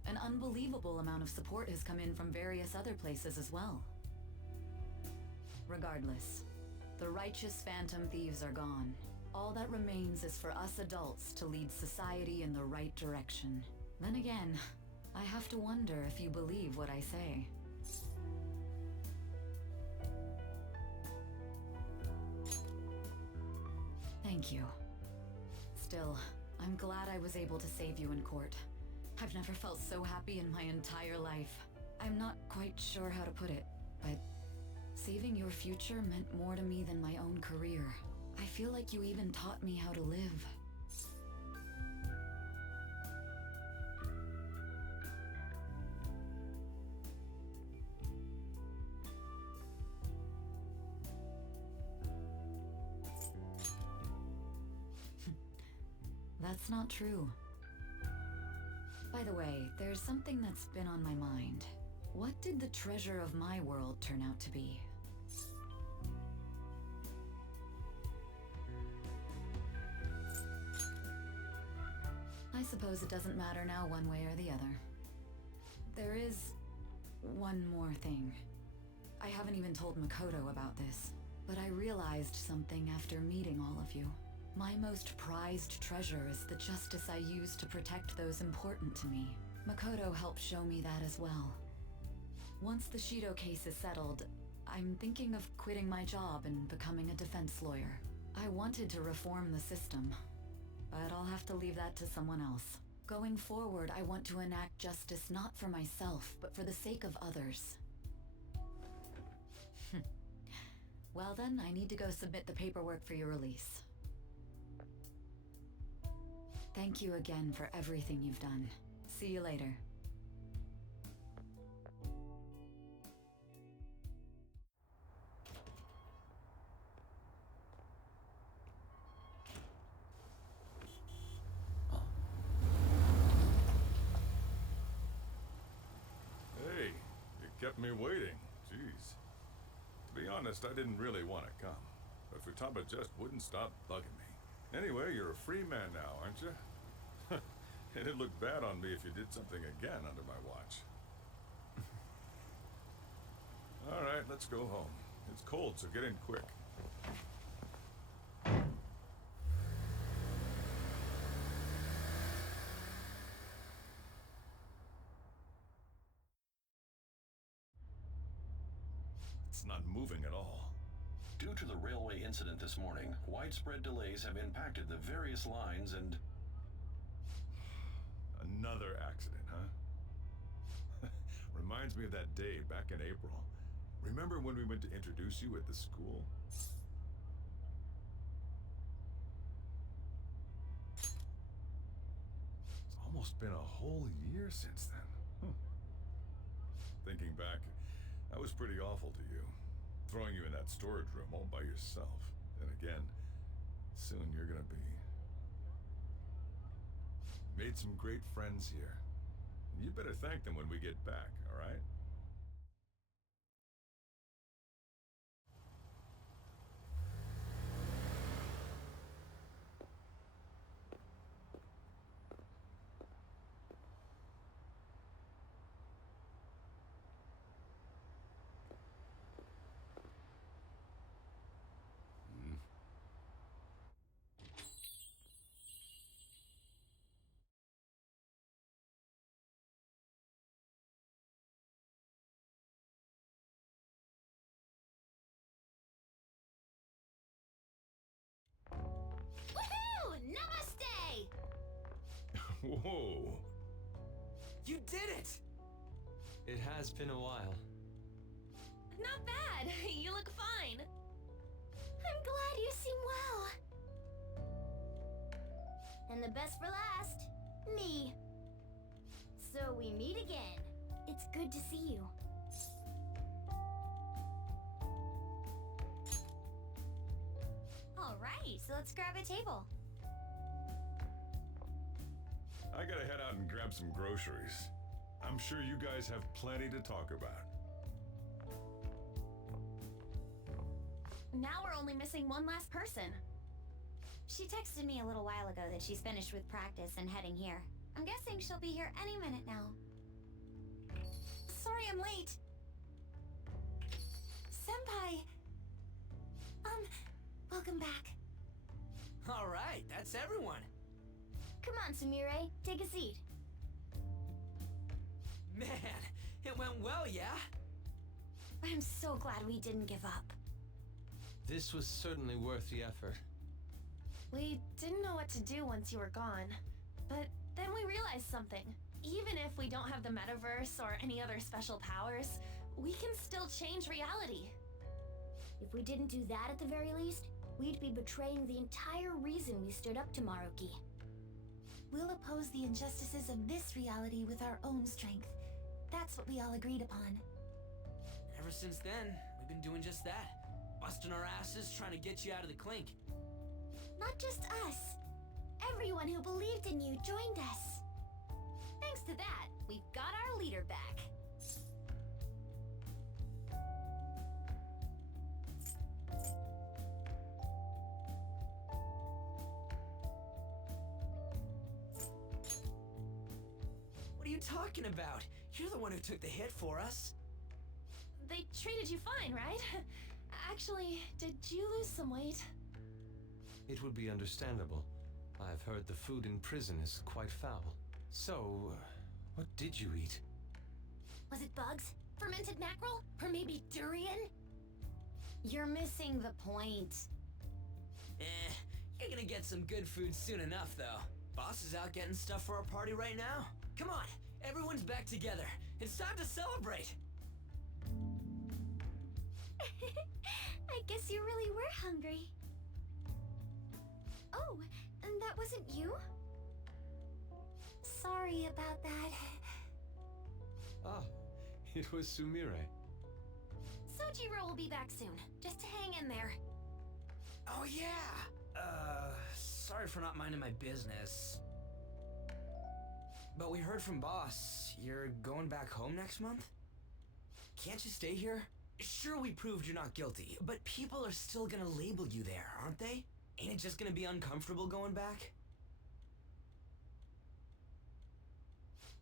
An unbelievable amount of support has come in from various other places as well. Regardless, the righteous phantom thieves are gone. All that remains is for us adults to lead society in the right direction. Then again, I have to wonder if you believe what I say. Thank you. Still, I'm glad I was able to save you in court. I've never felt so happy in my entire life. I'm not quite sure how to put it, but saving your future meant more to me than my own career. I feel like you even taught me how to live. That's not true. By the way, there's something that's been on my mind. What did the treasure of my world turn out to be? I suppose it doesn't matter now one way or the other. There is one more thing. I haven't even told Makoto about this, but I realized something after meeting all of you. My most prized treasure is the justice I use to protect those important to me. Makoto helped show me that as well. Once the Shido case is settled, I'm thinking of quitting my job and becoming a defense lawyer. I wanted to reform the system, but I'll have to leave that to someone else. Going forward, I want to enact justice not for myself, but for the sake of others. Well then, I need to go submit the paperwork for your release. Thank you again for everything you've done. See you later. Hey, you kept me waiting. Jeez. To be honest, I didn't really want to come, but Futaba just wouldn't stop bugging me. Anyway, you're a free man now, aren't you? It'd look bad on me if you did something again under my watch. All right, let's go home. It's cold, so get in quick. It's not moving at all. Due to the railway incident this morning, widespread delays have impacted the various lines and... Another accident, huh? Reminds me of that day back in April. Remember when we went to introduce you at the school? It's almost been a whole year since then. Thinking back, I was pretty awful to you. Throwing you in that storage room all by yourself. And again, soon you're gonna be... Made some great friends here. You better thank them when we get back, all right? Woohoo! Namaste! Whoa! You did it! It has been a while. Not bad. You look fine. I'm glad you seem well. And the best for last, me. So we meet again. It's good to see you. Alright, so let's grab a table. I gotta head out and grab some groceries. I'm sure you guys have plenty to talk about. Now we're only missing one last person. She texted me a little while ago that she's finished with practice and heading here. I'm guessing she'll be here any minute now. Sorry I'm late. Senpai! Welcome back. Alright, that's everyone. Come on, Sumire, take a seat. Man, it went well, yeah? I'm so glad we didn't give up. This was certainly worth the effort. We didn't know what to do once you were gone, but then we realized something. Even if we don't have the metaverse or any other special powers, we can still change reality. If we didn't do that at the very least, we'd be betraying the entire reason we stood up to Maruki. We'll oppose the injustices of this reality with our own strength. That's what we all agreed upon. Ever since then, we've been doing just that. Busting our asses trying to get you out of the clink. Not just us. Everyone who believed in you joined us. Thanks to that, we've got our leader back. What are you talking about? You're the one who took the hit for us. They treated you fine, right? Actually, did you lose some weight? It would be understandable. I've heard the food in prison is quite foul. So, what did you eat? Was it bugs? Fermented mackerel? Or maybe durian? You're missing the point. You're gonna get some good food soon enough, though. Boss is out getting stuff for our party right now. Come on, everyone's back together. It's time to celebrate. I guess you really were hungry. Oh, and that wasn't you? Sorry about that. Ah, it was Sumire. Sojiro will be back soon. Just hang in there. Oh yeah! Sorry for not minding my business. But we heard from Boss. You're going back home next month? Can't you stay here? Sure, we proved you're not guilty, but people are still gonna label you there, aren't they? Ain't it just gonna be uncomfortable going back?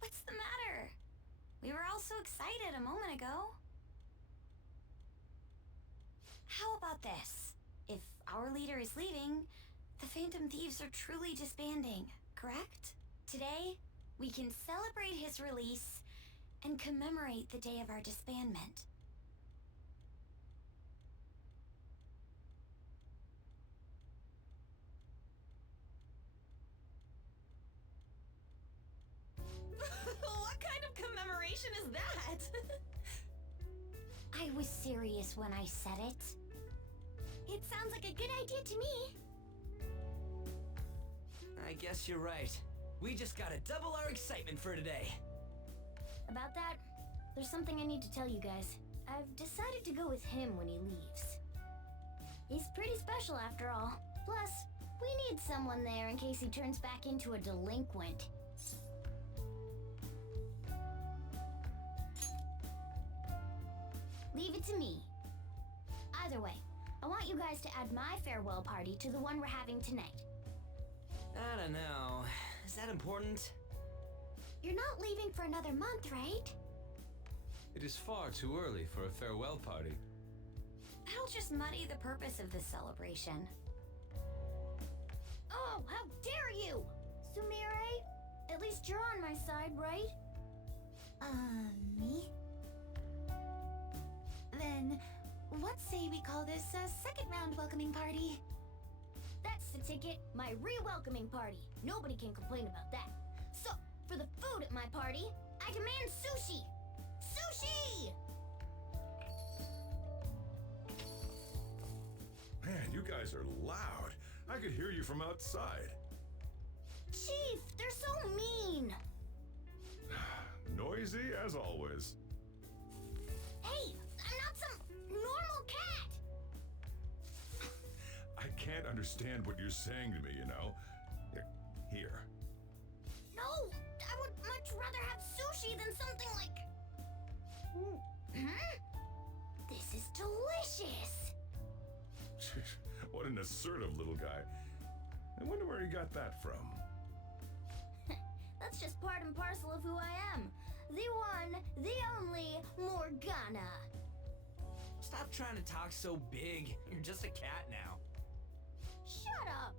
What's the matter? We were all so excited a moment ago. How about this? If our leader is leaving, the Phantom Thieves are truly disbanding, correct? Today, we can celebrate his release and commemorate the day of our disbandment. What kind of commemoration is that? I was serious when I said it. It sounds like a good idea to me. I guess you're right. We just gotta double our excitement for today. About that, there's something I need to tell you guys. I've decided to go with him when he leaves. He's pretty special after all. Plus, we need someone there in case he turns back into a delinquent. Leave it to me. Either way, I want you guys to add my farewell party to the one we're having tonight. I don't know. Is that important? You're not leaving for another month, right? It is far too early for a farewell party. That'll just muddy the purpose of this celebration. Oh, how dare you! Sumire, at least you're on my side, right? Me? Then, what say we call this a second round welcoming party? That's the ticket, my re-welcoming party. Nobody can complain about that. So, for the food at my party, I demand sushi! Sushi! Man, you guys are loud. I could hear you from outside. Chief, they're so mean! Noisy as always. Hey, I'm not some normal cat! I can't can't understand what you're saying to me, you know? Here. No! I would much rather have sushi than something like... This is delicious! What an assertive little guy. I wonder where he got that from. That's just part and parcel of who I am. The one, the only Morgana. Stop trying to talk so big. You're just a cat now. Shut up!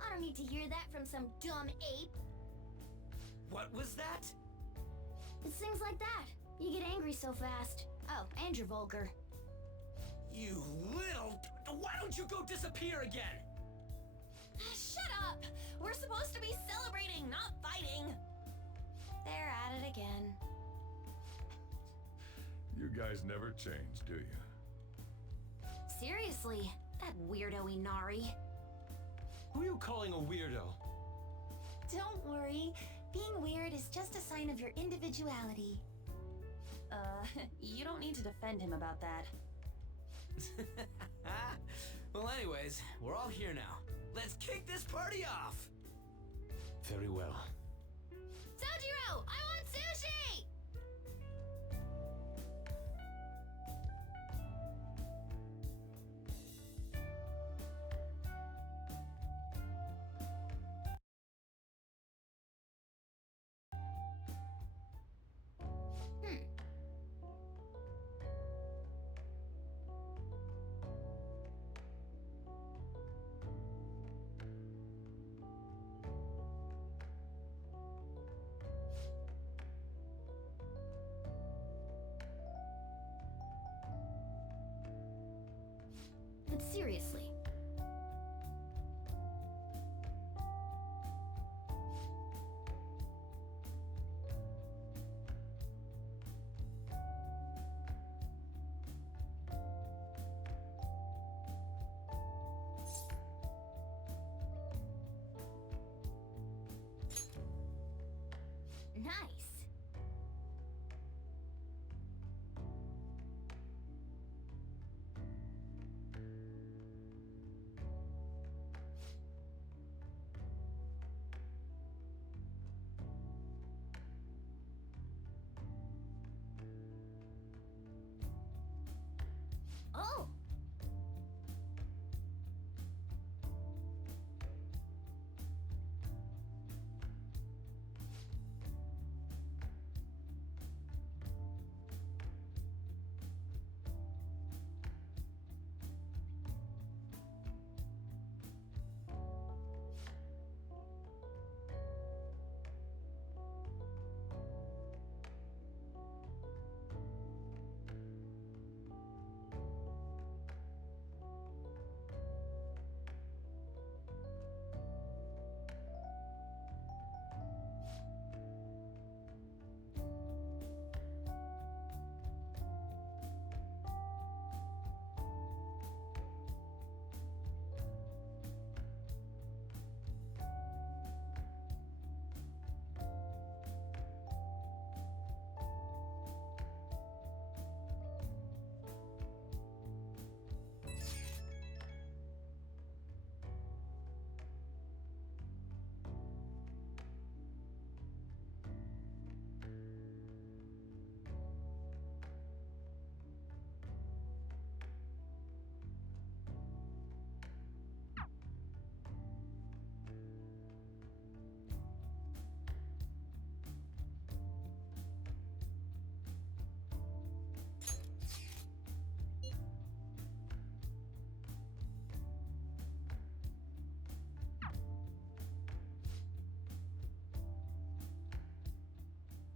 I don't need to hear that from some dumb ape. What was that? It's things like that. You get angry so fast. Oh, and you're vulgar. You little... Why don't you go disappear again? Shut up! We're supposed to be celebrating, not fighting. They're at it again. You guys never change, do you? Seriously, that weirdo Inari. Who are you calling a weirdo? Don't worry. Being weird is just a sign of your individuality. You don't need to defend him about that. Well, anyways, we're all here now. Let's kick this party off! Very well. Sojiro, I want sushi! But seriously. Nice. Oh!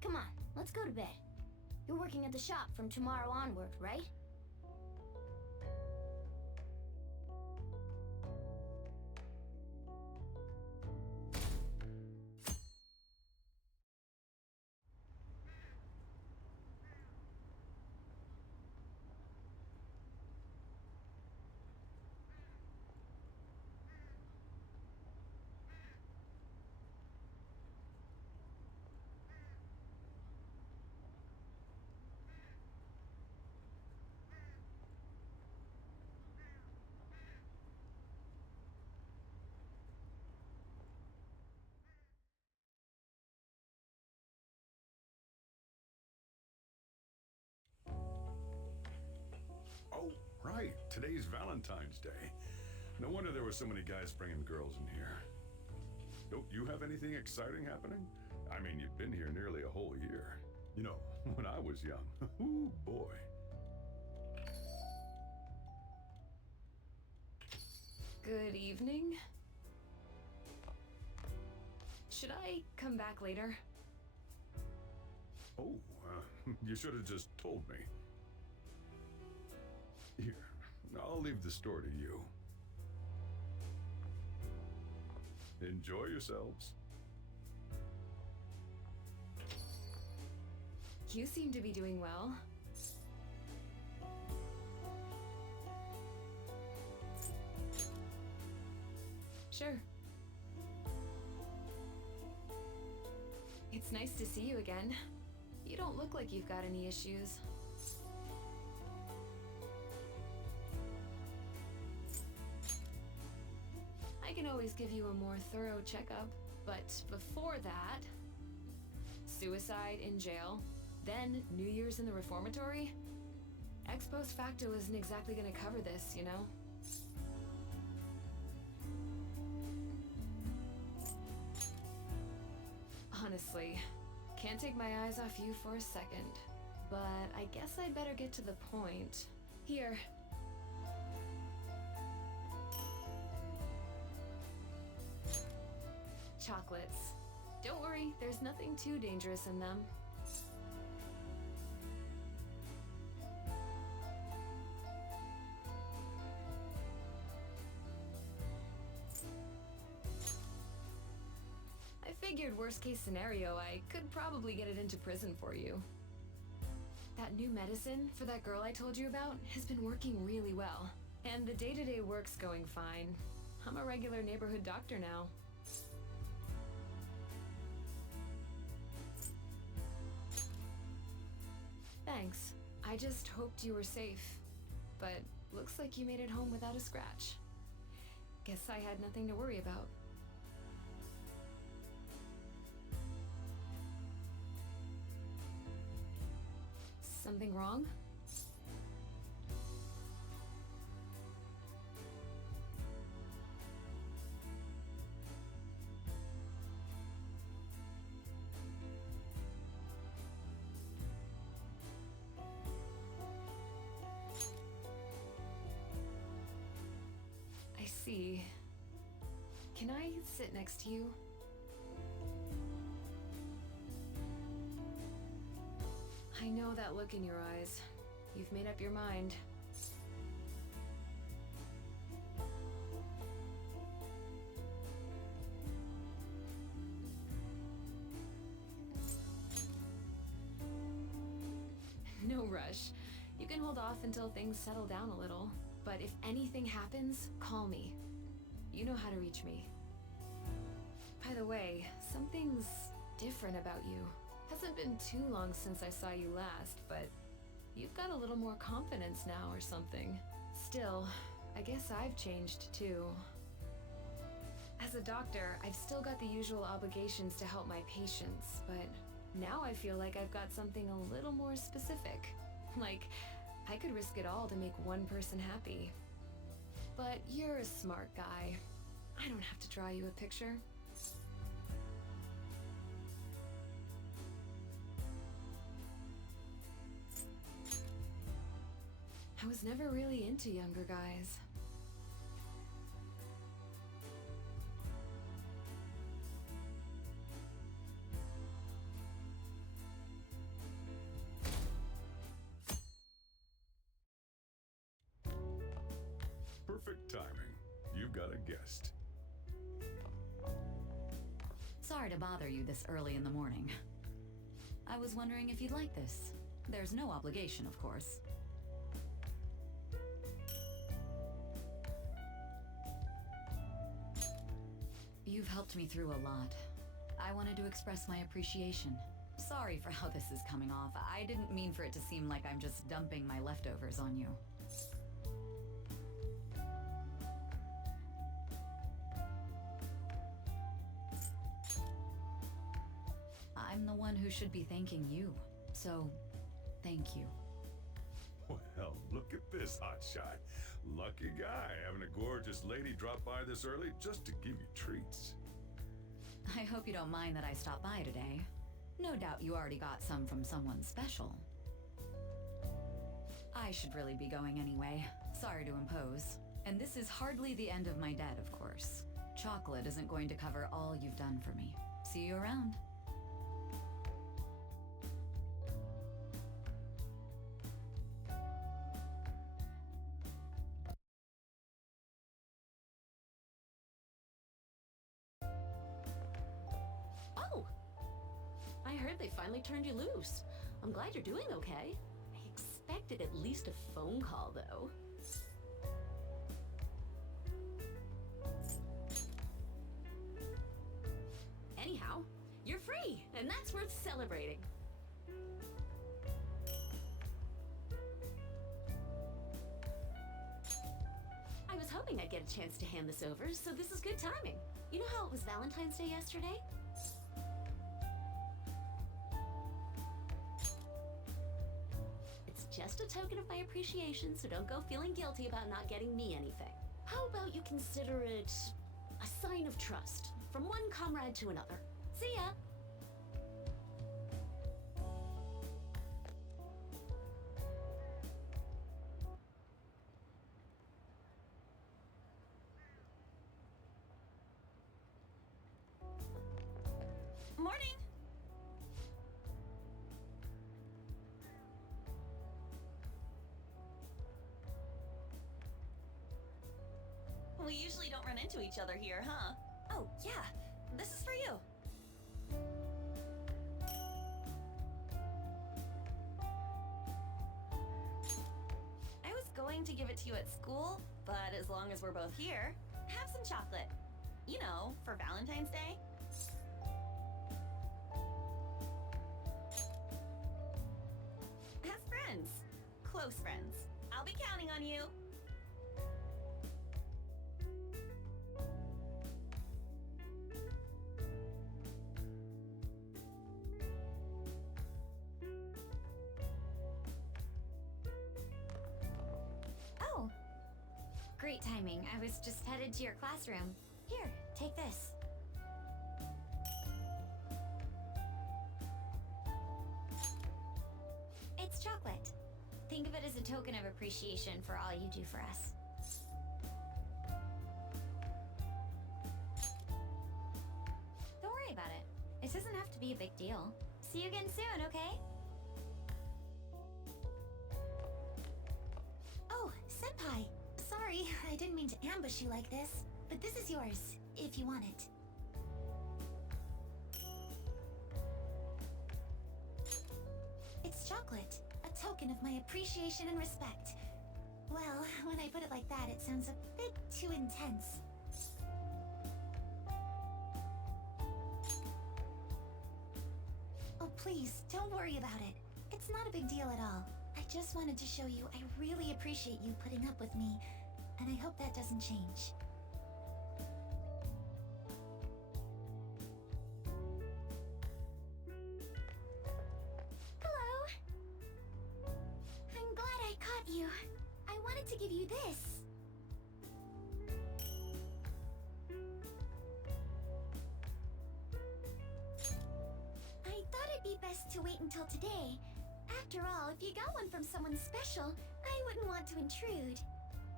Come on, let's go to bed. You're working at the shop from tomorrow onward, right? today's Valentine's Day. No wonder there were so many guys bringing girls in here. Don't you have anything exciting happening? I mean, you've been here nearly a whole year. You know, when I was young, ooh boy. Good evening. Should I come back later? Oh, you should have just told me. Here, I'll leave the store to you. Enjoy yourselves. You seem to be doing well. Sure. It's nice to see you again. You don't look like you've got any issues. I can always give you a more thorough checkup, but before that... Suicide in jail, then New Year's in the reformatory? Ex post facto isn't exactly gonna cover this, you know? Honestly, can't take my eyes off you for a second. But I guess I'd better get to the point. Here. Chocolates. Don't worry, there's nothing too dangerous in them. I figured worst case scenario, I could probably get it into prison for you. That new medicine for that girl I told you about has been working really well. And the day-to-day work's going fine. I'm a regular neighborhood doctor now. Thanks. I just hoped you were safe. But looks like you made it home without a scratch. Guess I had nothing to worry about. Something wrong? I see. Can I sit next to you? I know that look in your eyes. You've made up your mind. No rush. You can hold off until things settle down a little. But if anything happens, call me. You know how to reach me. By the way, something's different about you. Hasn't been too long since I saw you last, but you've got a little more confidence now or something. Still, I guess I've changed too. As a doctor, I've still got the usual obligations to help my patients, but now I feel like I've got something a little more specific. Like, I could risk it all to make one person happy. But you're a smart guy. I don't have to draw you a picture. I was never really into younger guys. Perfect timing. You've got a guest. Sorry to bother you this early in the morning. I was wondering if you'd like this. There's no obligation, of course. You've helped me through a lot. I wanted to express my appreciation. Sorry for how this is coming off. I didn't mean for it to seem like I'm just dumping my leftovers on you. I'm the one who should be thanking you, so thank you. Well, look at this hotshot. Lucky guy having a gorgeous lady drop by this early just to give you treats. I hope you don't mind that I stopped by today. No doubt you already got some from someone special. I should really be going anyway. Sorry to impose. And this is hardly the end of my debt, of course. Chocolate isn't going to cover all you've done for me. See you around. Oh! I heard they finally turned you loose. I'm glad you're doing okay. I expected at least a phone call, though. Anyhow, you're free, and that's worth celebrating. I was hoping I'd get a chance to hand this over, so this is good timing. You know how it was Valentine's Day yesterday? It's just a token of my appreciation, so don't go feeling guilty about not getting me anything. How about you consider it a sign of trust from one comrade to another? See ya! Morning! We usually don't run into each other here, huh? Oh, yeah. This is for you. I was going to give it to you at school, but as long as we're both here, have some chocolate. You know, for Valentine's Day. As friends. Close friends. I'll be counting on you. Oh. Great timing. I was just headed to your classroom. Here, take this. It's chocolate. Think of it as a token of appreciation for all you do for us. Don't worry about it. It doesn't have to be a big deal. See you again soon, okay? Oh, Senpai! Sorry, I didn't mean to ambush you like this, but this is yours, if you want it. It's chocolate, a token of my appreciation and respect. Well, when I put it like that, it sounds a bit too intense. Oh, please, don't worry about it. It's not a big deal at all. I just wanted to show you I really appreciate you putting up with me, and I hope that doesn't change. Hello! I'm glad I caught you. I wanted to give you this. I thought it'd be best to wait until today. After all, if you got one from someone special, I wouldn't want to intrude.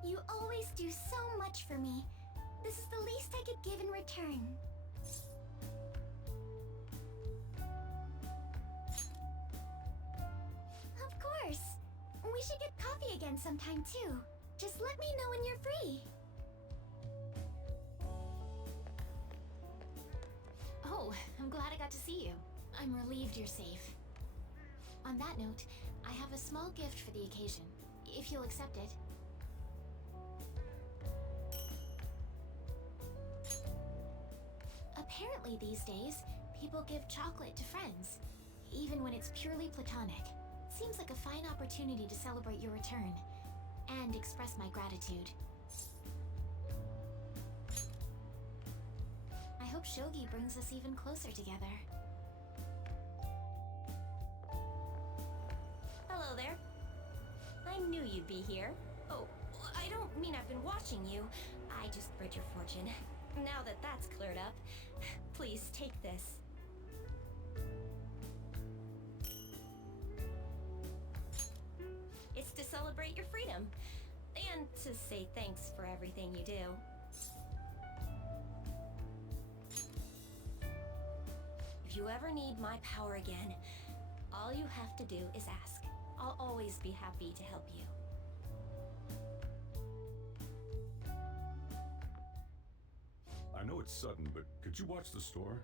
You always do so much for me. This is the least I could give in return. Of course. We should get coffee again sometime too. Just let me know when you're free. Oh, I'm glad I got to see you. I'm relieved you're safe. On that note, I have a small gift for the occasion, if you'll accept it. Apparently these days, people give chocolate to friends, even when it's purely platonic. Seems like a fine opportunity to celebrate your return, and express my gratitude. I hope Shogi brings us even closer together. Hello there. I I knew you'd be here. Oh, I don't mean I've been watching you. I just read your fortune. Now that that's cleared up, please take this. It's to celebrate your freedom, and to say thanks for everything you do. If you ever need my power again, all you have to do is ask. I'll always be happy to help you. I know it's sudden, but could you watch the store?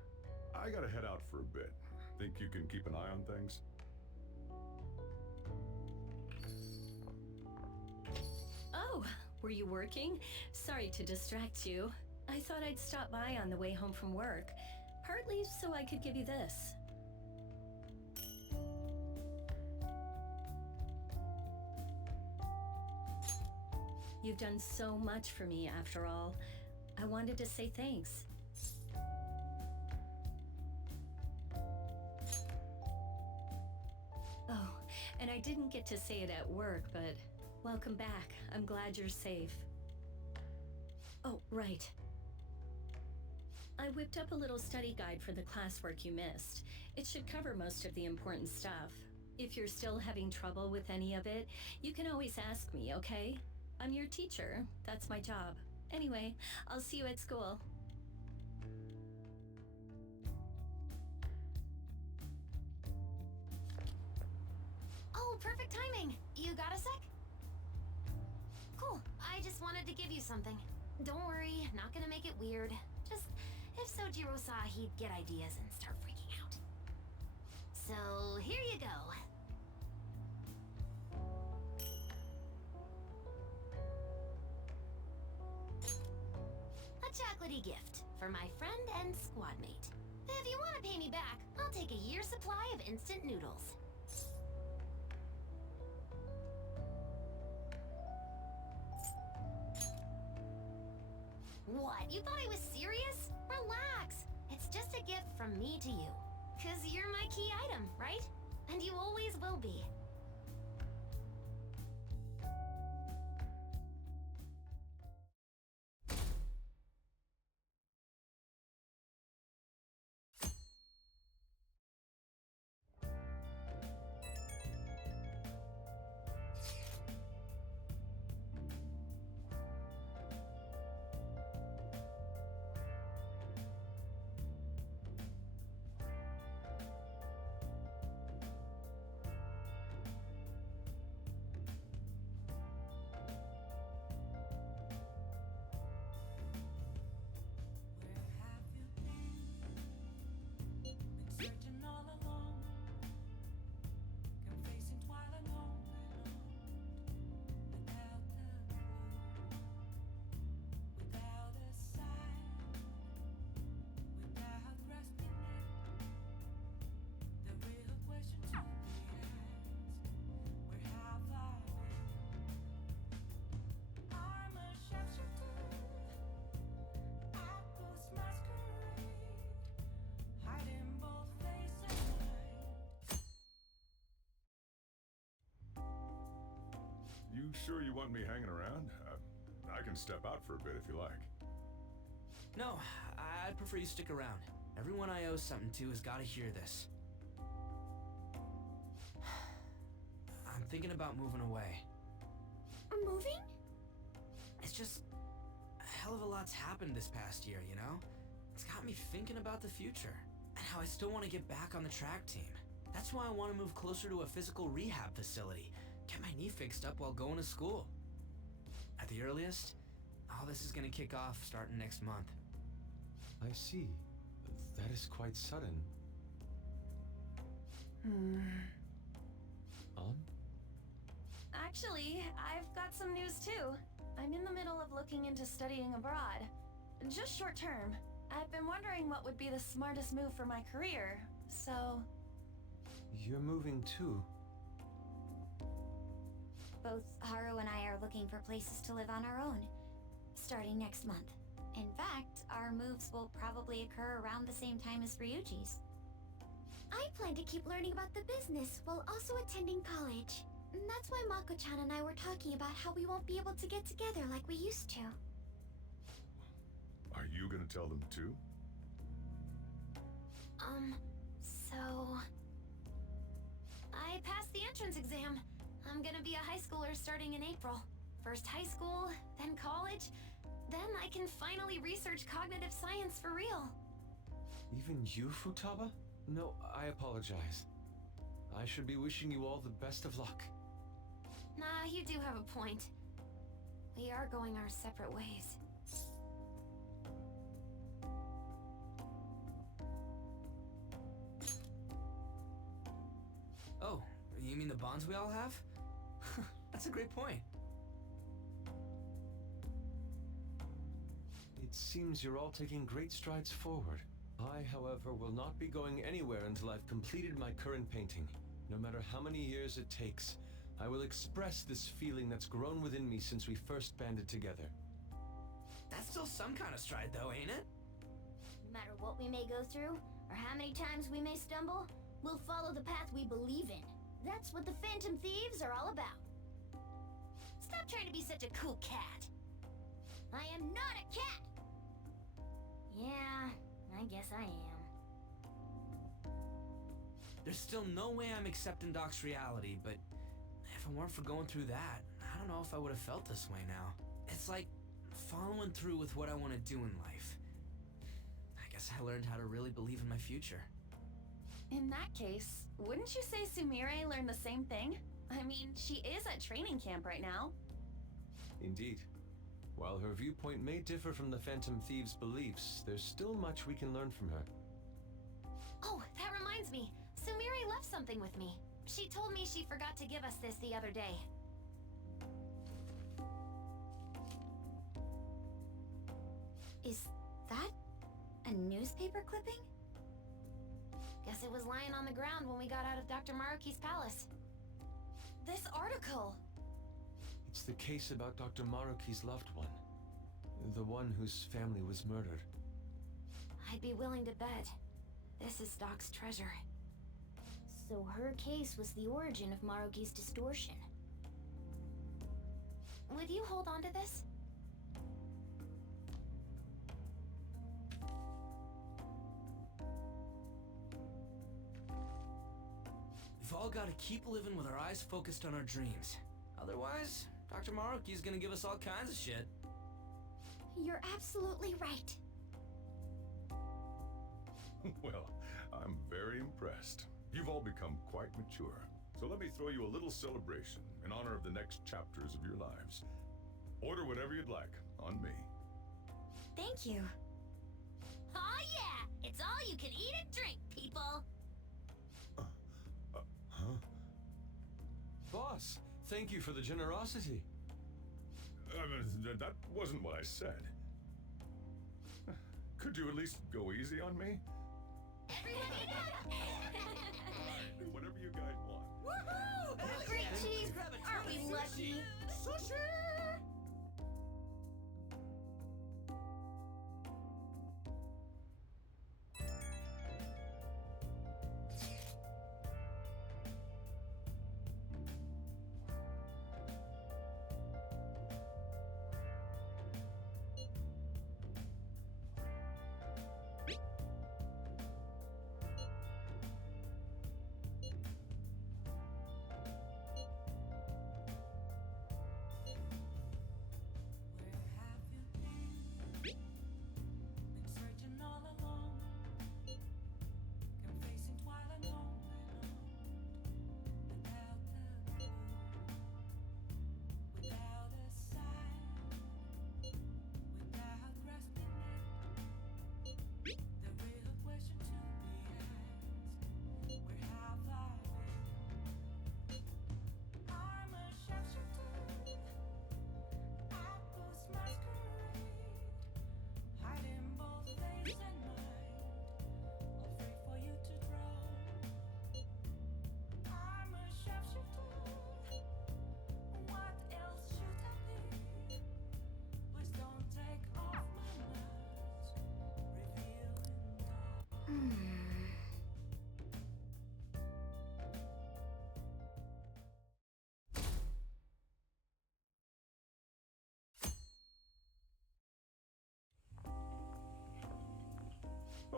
I gotta head out for a bit. Think you can keep an eye on things? Oh, were you working? Sorry to distract you. I thought I'd stop by on the way home from work. Partly so I could give you this. You've done so much for me after all. I wanted to say thanks. Oh, and I didn't get to say it at work, but welcome back. I'm glad you're safe. Oh, right. I whipped up a little study guide for the classwork you missed. It should cover most of the important stuff. If you're still having trouble with any of it, you can always ask me, okay? I'm your teacher. That's my job. Anyway, I'll see you at school. Oh, perfect timing. You got a sec? Cool. I just wanted to give you something. Don't worry, not gonna make it weird. Just, if Sojiro saw, he'd get ideas and start freaking out. So, here you go. A chocolatey gift for my friend and squad mate. If you want to pay me back, I'll take a year's supply of instant noodles. What? You thought I was serious? Relax. It's just a gift from me to you. 'Cause you're my key item, right? And you always will be. You sure you want me hanging around? I can step out for a bit if you like. No, I'd prefer you stick around. Everyone I owe something to has got to hear this. I'm thinking about moving away. Moving? It's just a hell of a lot's happened this past year, you know? It's got me thinking about the future and how I still want to get back on the track team. That's why I want to move closer to a physical rehab facility. Get my knee fixed up while going to school. At the earliest, all this is gonna kick off starting next month. I see. That is quite sudden. Actually, I've got some news too. I'm in the middle of looking into studying abroad. Just short term. I've been wondering what would be the smartest move for my career, so... You're moving too. Both Haru and I are looking for places to live on our own, starting next month. In fact, our moves will probably occur around the same time as Ryuji's. I plan to keep learning about the business while also attending college. That's why Mako-chan and I were talking about how we won't be able to get together like we used to. Are you gonna tell them too? So... I passed the entrance exam. I'm gonna be a high schooler starting in April. First high school, then college, then I can finally research cognitive science for real. Even you, Futaba? No, I apologize. I should be wishing you all the best of luck. Nah, you do have a point. We are going our separate ways. Oh, you mean the bonds we all have? That's a great point. It seems you're all taking great strides forward. I, however, will not be going anywhere until I've completed my current painting. No matter how many years it takes, I will express this feeling that's grown within me since we first banded together. That's still some kind of stride though, ain't it? No matter what we may go through, or how many times we may stumble, we'll follow the path we believe in. That's what the Phantom Thieves are all about. Stop trying to be such a cool cat. I am not a cat! Yeah, I guess I am. There's still no way I'm accepting Doc's reality, but if it weren't for going through that, I don't know if I would have felt this way now. It's like following through with what I want to do in life. I guess I learned how to really believe in my future. In that case, wouldn't you say Sumire learned the same thing? I mean, she is at training camp right now. Indeed. While her viewpoint may differ from the Phantom Thieves' beliefs, there's still much we can learn from her. Oh, that reminds me. Sumire left something with me. She told me she forgot to give us this the other day. Is that a newspaper clipping? Guess it was lying on the ground when we got out of Dr. Maruki's palace. This article! It's the case about Dr. Maruki's loved one. The one whose family was murdered. I'd be willing to bet this is Doc's treasure. So her case was the origin of Maruki's distortion. Would you hold on to this? We've all got to keep living with our eyes focused on our dreams. Otherwise, Dr. Maruki's gonna give us all kinds of shit. You're absolutely right. Well, I'm very impressed. You've all become quite mature. So let me throw you a little celebration in honor of the next chapters of your lives. Order whatever you'd like, on me. Thank you. Oh yeah! It's all you can eat and drink, people! Huh? Boss, thank you for the generosity. That wasn't what I said. Could you at least go easy on me? Whatever you guys want. Woohoo! Great cheese! Aren't we lucky? Sushi!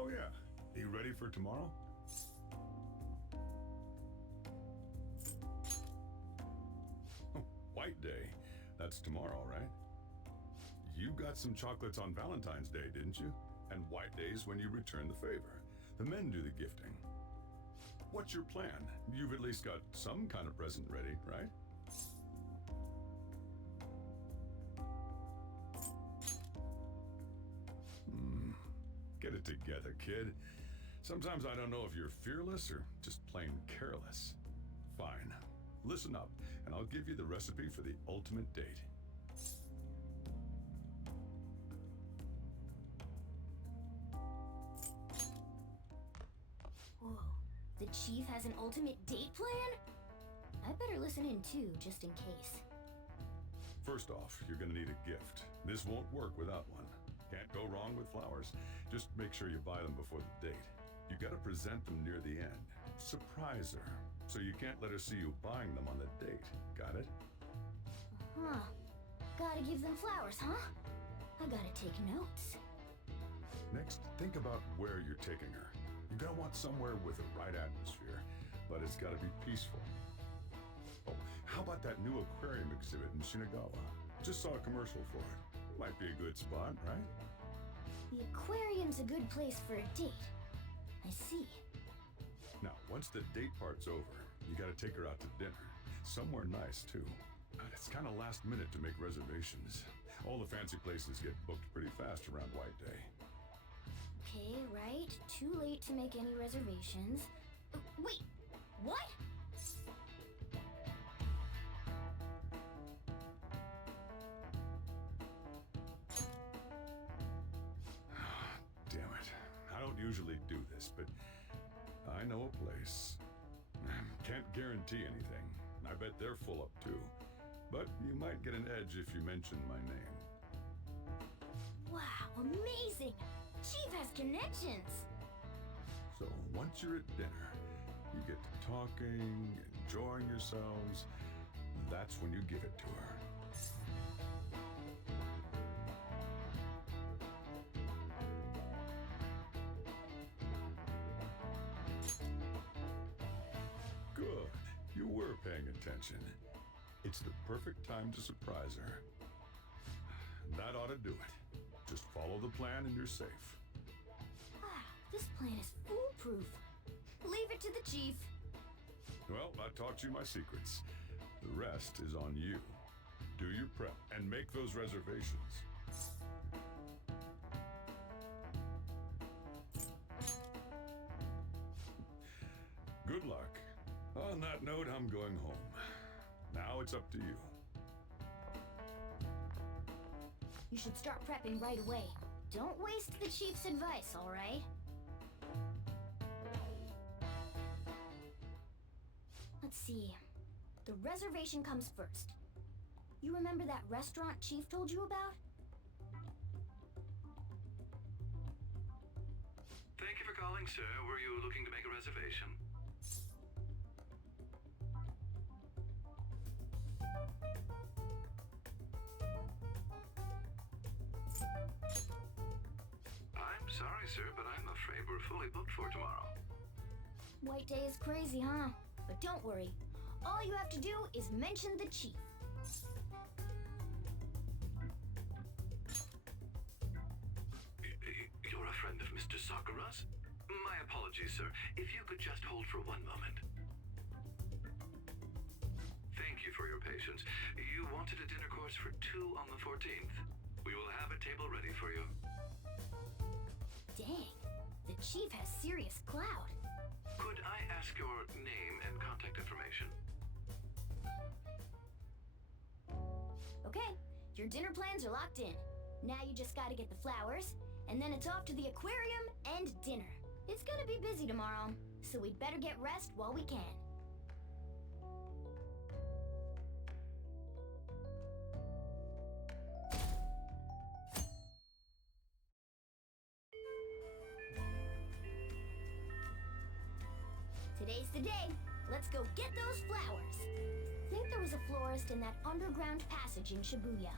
Oh yeah. You ready for tomorrow? White Day. That's tomorrow, right? You got some chocolates on Valentine's Day, didn't you? And White Day's when you return the favor. The men do the gifting. What's your plan? You've at least got some kind of present ready, right? Get it together, kid. Sometimes I don't know if you're fearless or just plain careless. Fine. Listen up, and I'll give you the recipe for the ultimate date. Whoa. The Chief has an ultimate date plan? I better listen in too, just in case. First off, you're gonna need a gift. This won't work without one. Can't go wrong with flowers. Just make sure you buy them before the date. You gotta present them near the end. Surprise her. So you can't let her see you buying them on the date. Got it? Huh. Gotta give them flowers, huh? I gotta take notes. Next, think about where you're taking her. You're gonna want somewhere with the right atmosphere, but it's gotta be peaceful. Oh, how about that new aquarium exhibit in Shinagawa? Just saw a commercial for it. Might be a good spot, right? The aquarium's a good place for a date. I see. Now, once the date part's over, you gotta take her out to dinner. Somewhere nice, too. God, it's kind of last minute to make reservations. All the fancy places get booked pretty fast around White Day. Okay, right. Too late to make any reservations. Wait, what? Damn it. I don't usually do this, but I know a place. Can't guarantee anything. I bet they're full up too. But you might get an edge if you mention my name. Wow, amazing! Chief has connections! So once you're at dinner, you get to talking, enjoying yourselves. That's when you give it to her. Good. You were paying attention. It's the perfect time to surprise her. That ought to do it. Just follow the plan and you're safe. Wow, this plan is foolproof. Leave it to the Chief. Well, I taught you my secrets. The rest is on you. Do your prep and make those reservations. Good luck. On that note, I'm going home. Now it's up to you. You should start prepping right away. Don't waste the Chief's advice, all right? Let's see. The reservation comes first. You remember that restaurant Chief told you about? Thank you for calling, sir. Were you looking to make a reservation? I'm sorry, sir, but I'm afraid we're fully booked for tomorrow. White Day is crazy, huh? But don't worry. All you have to do is mention the Chief. You're a friend of Mr. Sakura's? My apologies, sir. If you could just hold for one moment. Thank you for your patience. You wanted a dinner course for 2 on the 14th. We will have a table ready for you. Dang, the Chief has serious clout. Could I ask your name and contact information? Okay, your dinner plans are locked in. Now you just gotta get the flowers, and then it's off to the aquarium and dinner. It's gonna be busy tomorrow, so we'd better get rest while we can. Today's the day. Let's go get those flowers. Think there was a florist in that underground passage in Shibuya.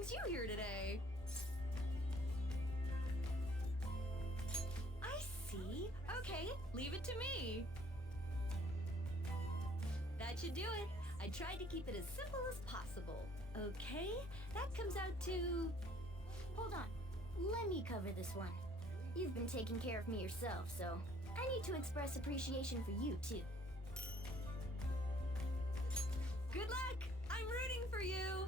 brings you here today? I see. Okay, leave it to me. That should do it. I tried to keep it as simple as possible. Okay, that comes out to... Hold on. Let me cover this one. You've been taking care of me yourself, so I need to express appreciation for you, too. Good luck! I'm rooting for you!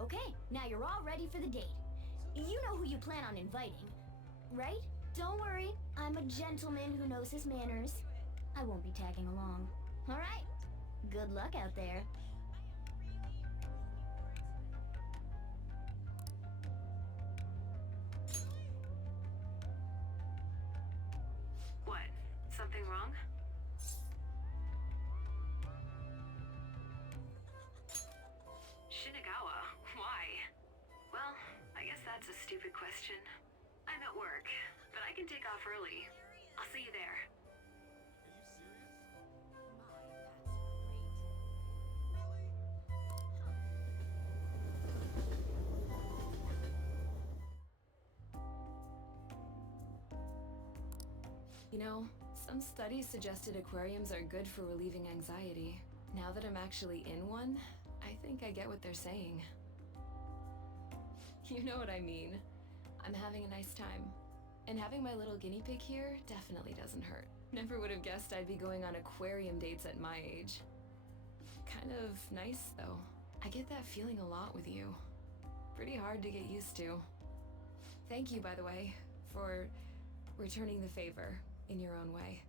Okay, now you're all ready for the date. You know who you plan on inviting, right? Don't worry, I'm a gentleman who knows his manners. I won't be tagging along. All right? Good luck out there. What? Something wrong? Shinagawa? Why? Well, I guess that's a stupid question. I'm at work, but I can take off early. I'll see you there. You know, some studies suggested aquariums are good for relieving anxiety. Now that I'm actually in one, I think I get what they're saying. You know what I mean. I'm having a nice time. And having my little guinea pig here definitely doesn't hurt. Never would have guessed I'd be going on aquarium dates at my age. Kind of nice, though. I get that feeling a lot with you. Pretty hard to get used to. Thank you, by the way, for returning the favor in your own way.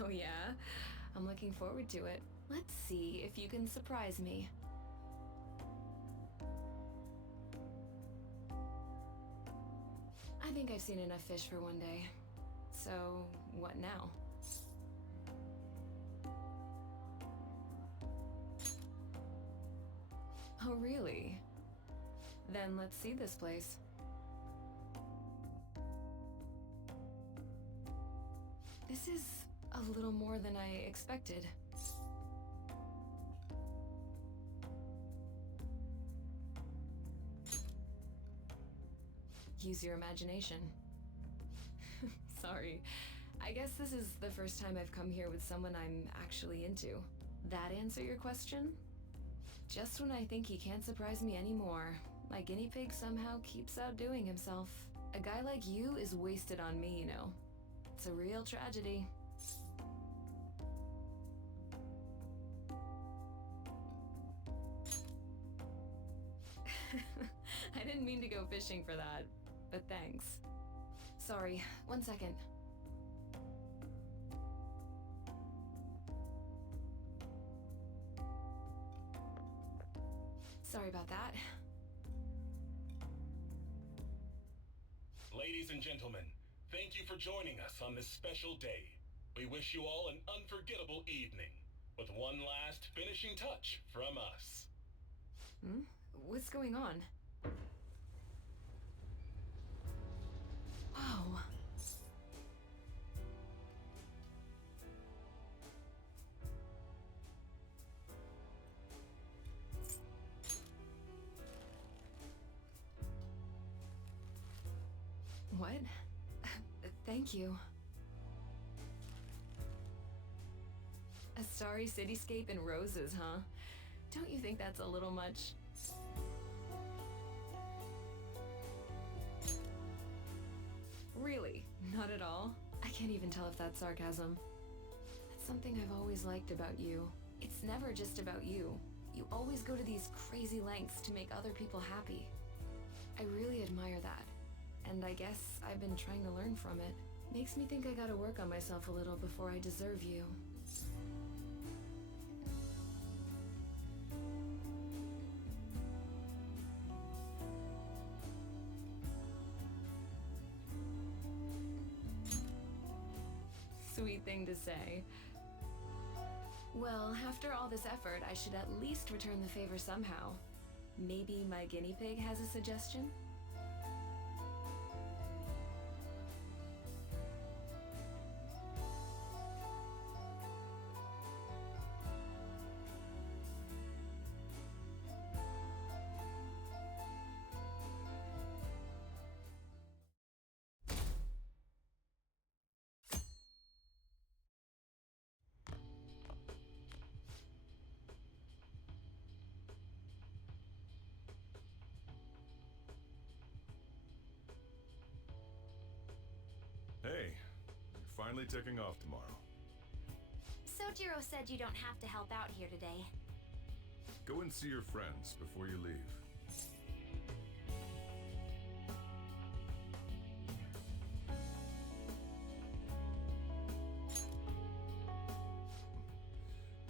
Oh yeah? I'm looking forward to it. Let's see if you can surprise me. I think I've seen enough fish for one day. So, what now? Oh, really? Then let's see this place. This is a little more than I expected. Use your imagination. Sorry. I guess this is the first time I've come here with someone I'm actually into. That answer your question? Just when I think he can't surprise me anymore, my guinea pig somehow keeps outdoing himself. A guy like you is wasted on me, you know. It's a real tragedy. I didn't mean to go fishing for that, but thanks. Sorry, 1 second. Sorry about that. Ladies and gentlemen, thank you for joining us on this special day. We wish you all an unforgettable evening, with one last finishing touch from us. Hmm? What's going on? Whoa. What? Thank you. A starry cityscape and roses, huh? Don't you think that's a little much? Really? Not at all? I can't even tell if that's sarcasm. That's something I've always liked about you. It's never just about you. You always go to these crazy lengths to make other people happy. I really admire that. And I guess I've been trying to learn from it. Makes me think I gotta work on myself a little before I deserve you. Sweet thing to say. Well, after all this effort, I should at least return the favor somehow. Maybe my guinea pig has a suggestion? finally taking off tomorrow. Sojiro said you don't have to help out here today. Go and see your friends before you leave.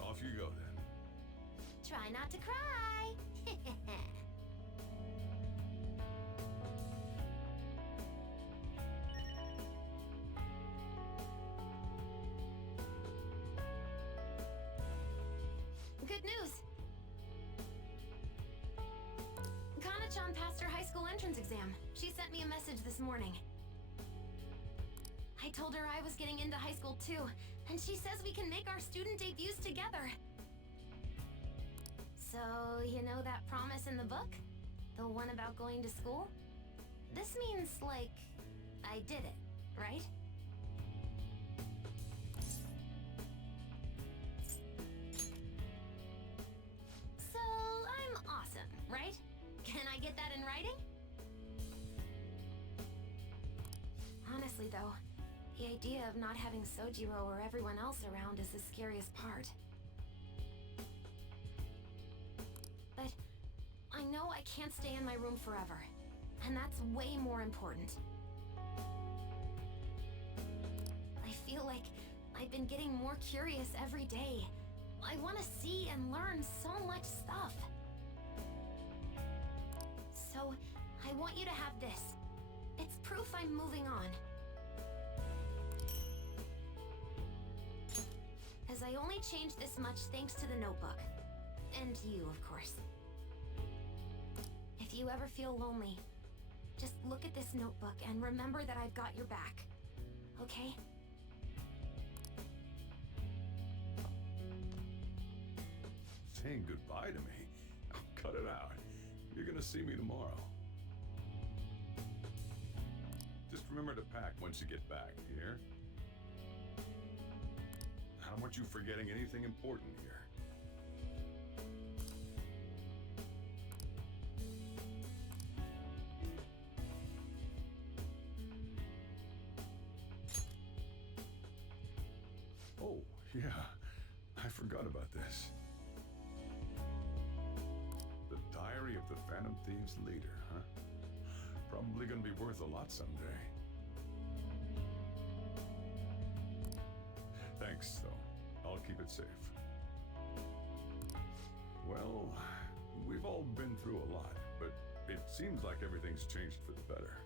Off you go then. Try not to cry. Good news. Kana-chan passed her high school entrance exam. She sent me a message this morning. I told her I was getting into high school too, and she says we can make our student debuts together. So, you know that promise in the book? The one about going to school? This means, like, I did it, right? So, I'm awesome, right? Can I get that in writing? Honestly, though, the idea of not having Sojiro or everyone else around is the scariest part. But I know I can't stay in my room forever, and that's way more important. I feel like I've been getting more curious every day. I want to see and learn so much stuff. So, I want you to have this. It's proof I'm moving on. As I only changed this much thanks to the notebook. And you, of course. If you ever feel lonely, just look at this notebook and remember that I've got your back. Okay? Saying goodbye to me? Cut it out. You're gonna see me tomorrow. Just remember to pack once you get back, you hear? I don't want you forgetting anything important here. Oh, yeah. I forgot about this. The Diary of the Phantom Thieves leader, huh? Probably gonna be worth a lot someday. Thanks, though. I'll keep it safe. Well, we've all been through a lot, but it seems like everything's changed for the better.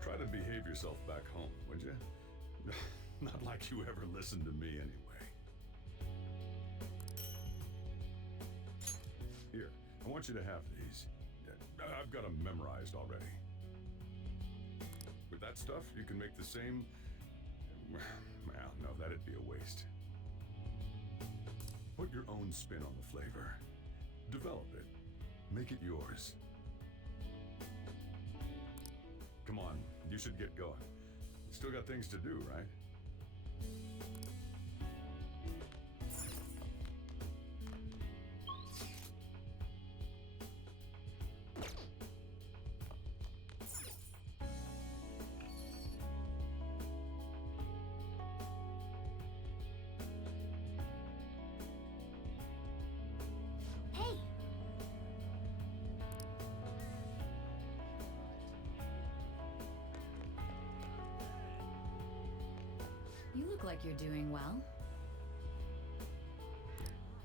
Try to behave yourself back home, would you? Not like you ever listened to me anyway. Here, I want you to have these. I've got them memorized already. With that stuff, you can make the same... Well, no, that'd be a waste. Put your own spin on the flavor. Develop it. Make it yours. Come on, you should get going. Still got things to do, right? Hey! You look like you're doing well.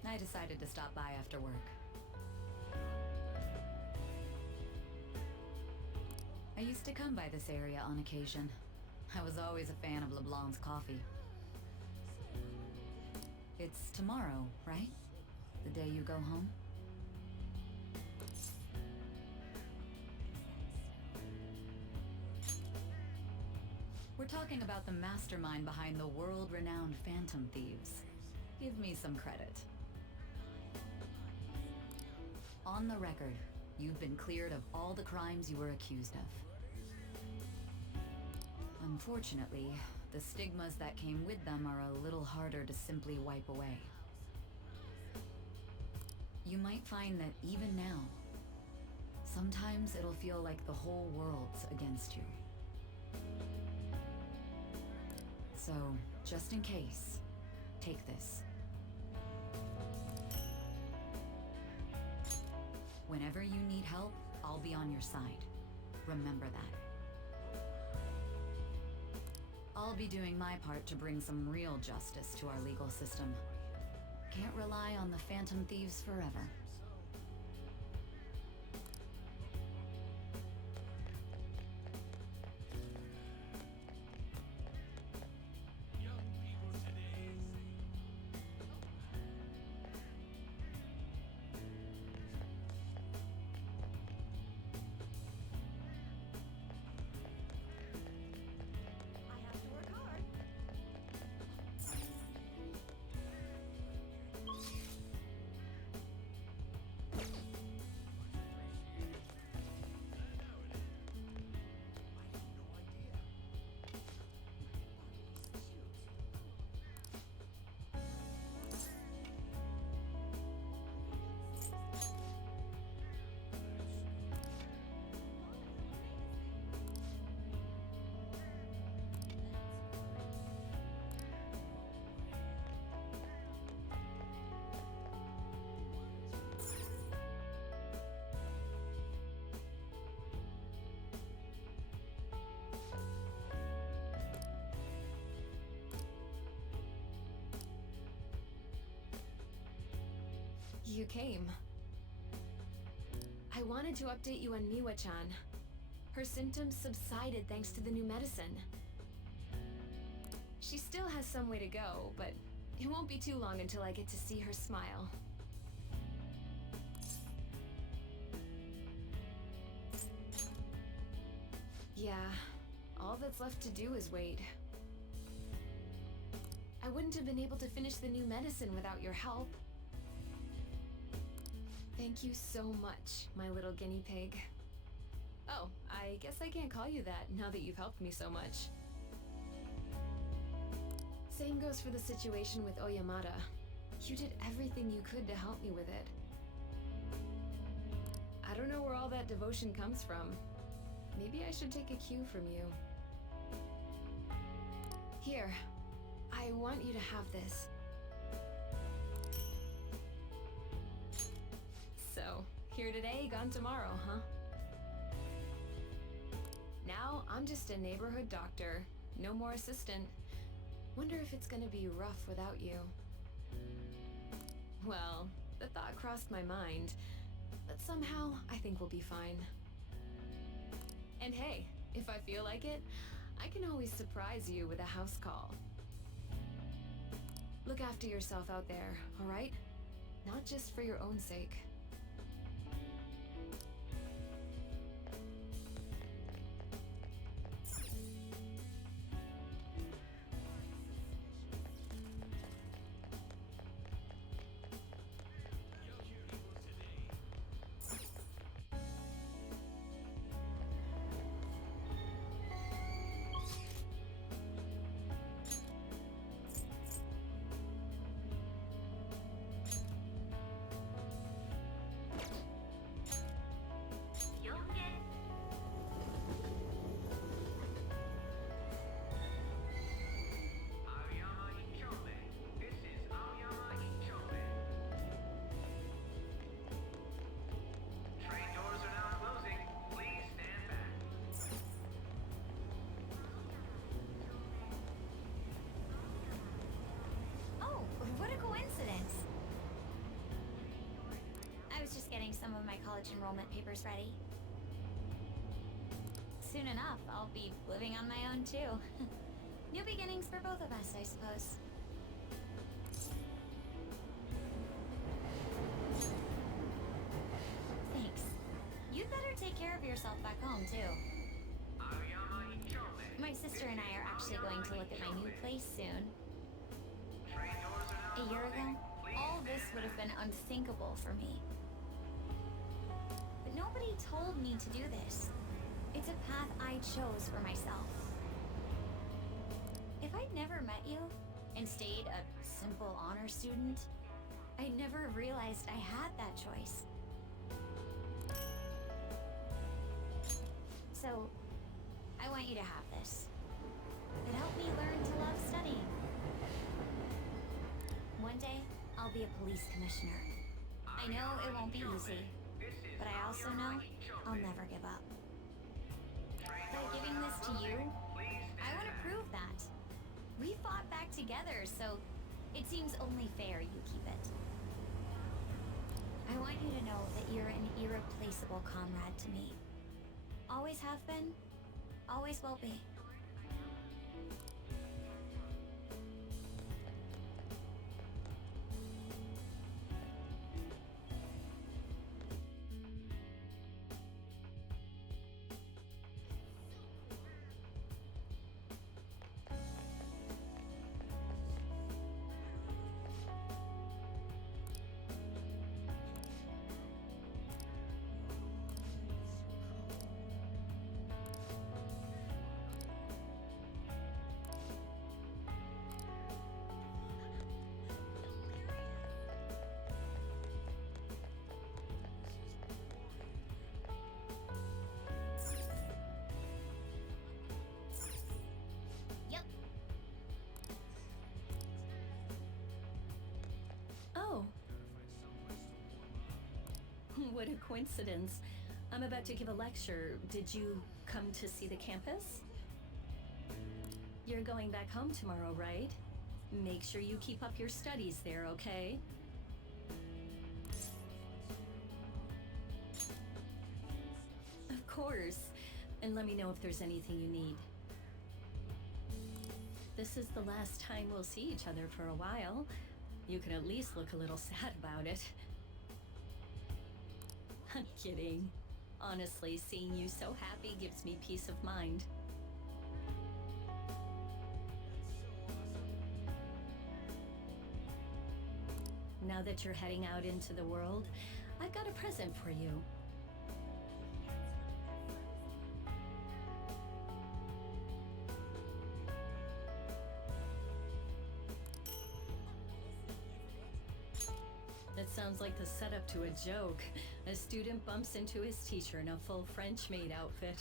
I decided to stop by after work. I used to come by this area on occasion. I was always a fan of LeBlanc's coffee. It's tomorrow, right? The day you go home? We're talking about the mastermind behind the world-renowned Phantom Thieves. Give me some credit. On the record, you've been cleared of all the crimes you were accused of. Unfortunately, the stigmas that came with them are a little harder to simply wipe away. You might find that even now, sometimes it'll feel like the whole world's against you. So, just in case, take this. Whenever you need help, I'll be on your side. Remember that. I'll be doing my part to bring some real justice to our legal system. Can't rely on the Phantom Thieves forever. You came. I wanted to update you on Miwa-chan. Her symptoms subsided thanks to the new medicine. She still has some way to go, but it won't be too long until I get to see her smile. Yeah, all that's left to do is wait. I wouldn't have been able to finish the new medicine without your help. Thank you so much, my little guinea pig. Oh, I guess I can't call you that now that you've helped me so much. Same goes for the situation with Oyamada. You did everything you could to help me with it. I don't know where all that devotion comes from. Maybe I should take a cue from you. Here, I want you to have this. So, here today, gone tomorrow, huh? Now, I'm just a neighborhood doctor. No more assistant. Wonder if it's gonna be rough without you. Well, the thought crossed my mind, but somehow I think we'll be fine. And hey, if I feel like it, I can always surprise you with a house call. Look after yourself out there, alright? Not just for your own sake. Some of my college enrollment papers ready. Soon enough, I'll be living on my own too. New beginnings for both of us, I suppose. Thanks. You'd better take care of yourself back home too. My sister and I are actually going to look at my new place soon. A year ago, all this would have been unthinkable for me. Nobody told me to do this. It's a path I chose for myself. If I'd never met you and stayed a simple honor student, I'd never realized I had that choice. So, I want you to have this. It helped help me learn to love studying. One day, I'll be a police commissioner. I know it won't be easy, but I also know I'll never give up. By giving this to you, I want to prove that. We fought back together, so it seems only fair you keep it. I want you to know that you're an irreplaceable comrade to me. Always have been, always will be. Oh. What a coincidence. I'm about to give a lecture. Did you come to see the campus? You're going back home tomorrow, right? Make sure you keep up your studies there, okay? Of course. And let me know if there's anything you need. This is the last time we'll see each other for a while. You can at least look a little sad about it. I'm kidding. Honestly, seeing you so happy gives me peace of mind. Now that you're heading out into the world, I've got a present for you. That sounds like the setup to a joke. A student bumps into his teacher in a full French maid outfit.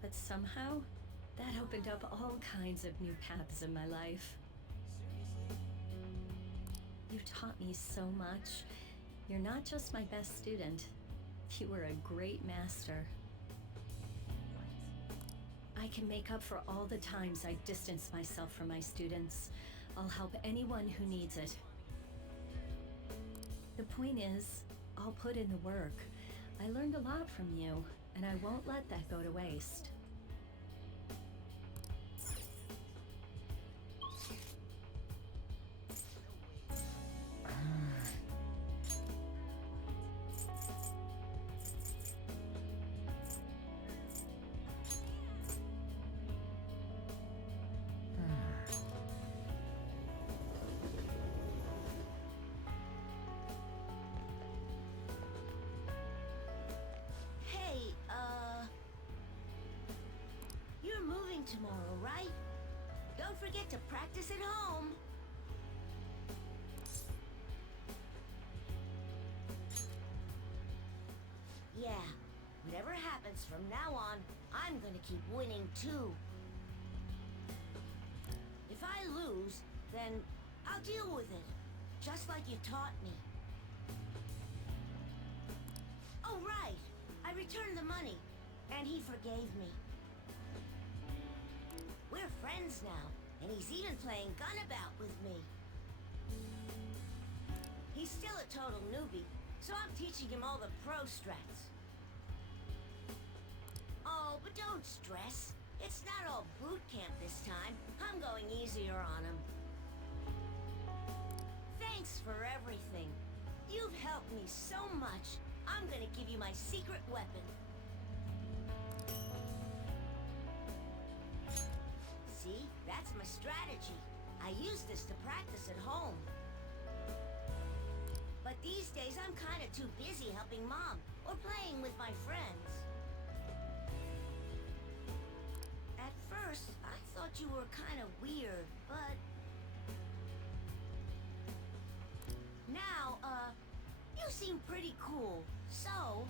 But somehow, that opened up all kinds of new paths in my life. You taught me so much. You're not just my best student. You were a great master. I can make up for all the times I distanced myself from my students. I'll help anyone who needs it. The point is, I'll put in the work. I learned a lot from you, and I won't let that go to waste. Hey, you're moving tomorrow, right? Don't forget to practice at home. Yeah, whatever happens from now on, I'm gonna keep winning too. If I lose, then I'll deal with it, just like you taught me. Oh, right! I returned the money, and he forgave me. We're friends now, and he's even playing Gunabout with me. He's still a total newbie, so I'm teaching him all the pro strats. Oh, but don't stress. It's not all boot camp this time. I'm going easier on him. Thanks for everything. You've helped me so much. I'm gonna give you my secret weapon. See? That's my strategy. I use this to practice at home. But these days I'm kinda too busy helping Mom or playing with my friends. At first, I thought you were kinda weird, but... Now, you seem pretty cool, so...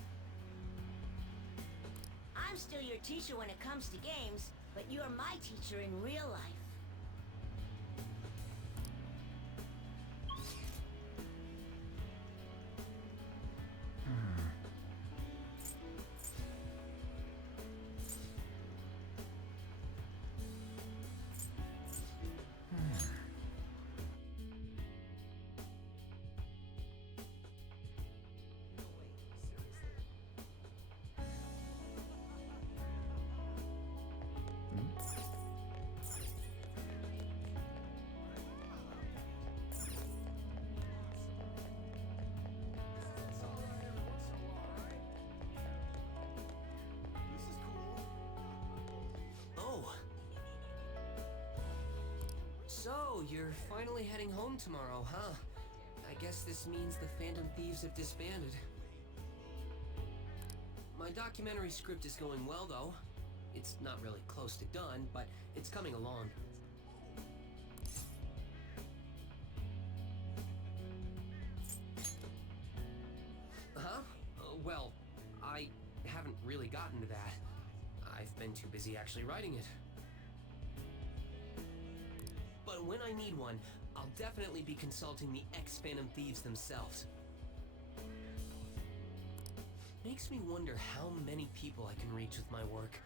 I'm still your teacher when it comes to games, but you're my teacher in real life. Oh. So, you're finally heading home tomorrow, huh? I guess this means the Phantom Thieves have disbanded. My documentary script is going well, though. It's not really close to done, but it's coming along. Huh? Well, I haven't really gotten to that. I've been too busy actually writing it. But when I need one, I'll definitely be consulting the ex-Phantom Thieves themselves. Makes me wonder how many people I can reach with my work.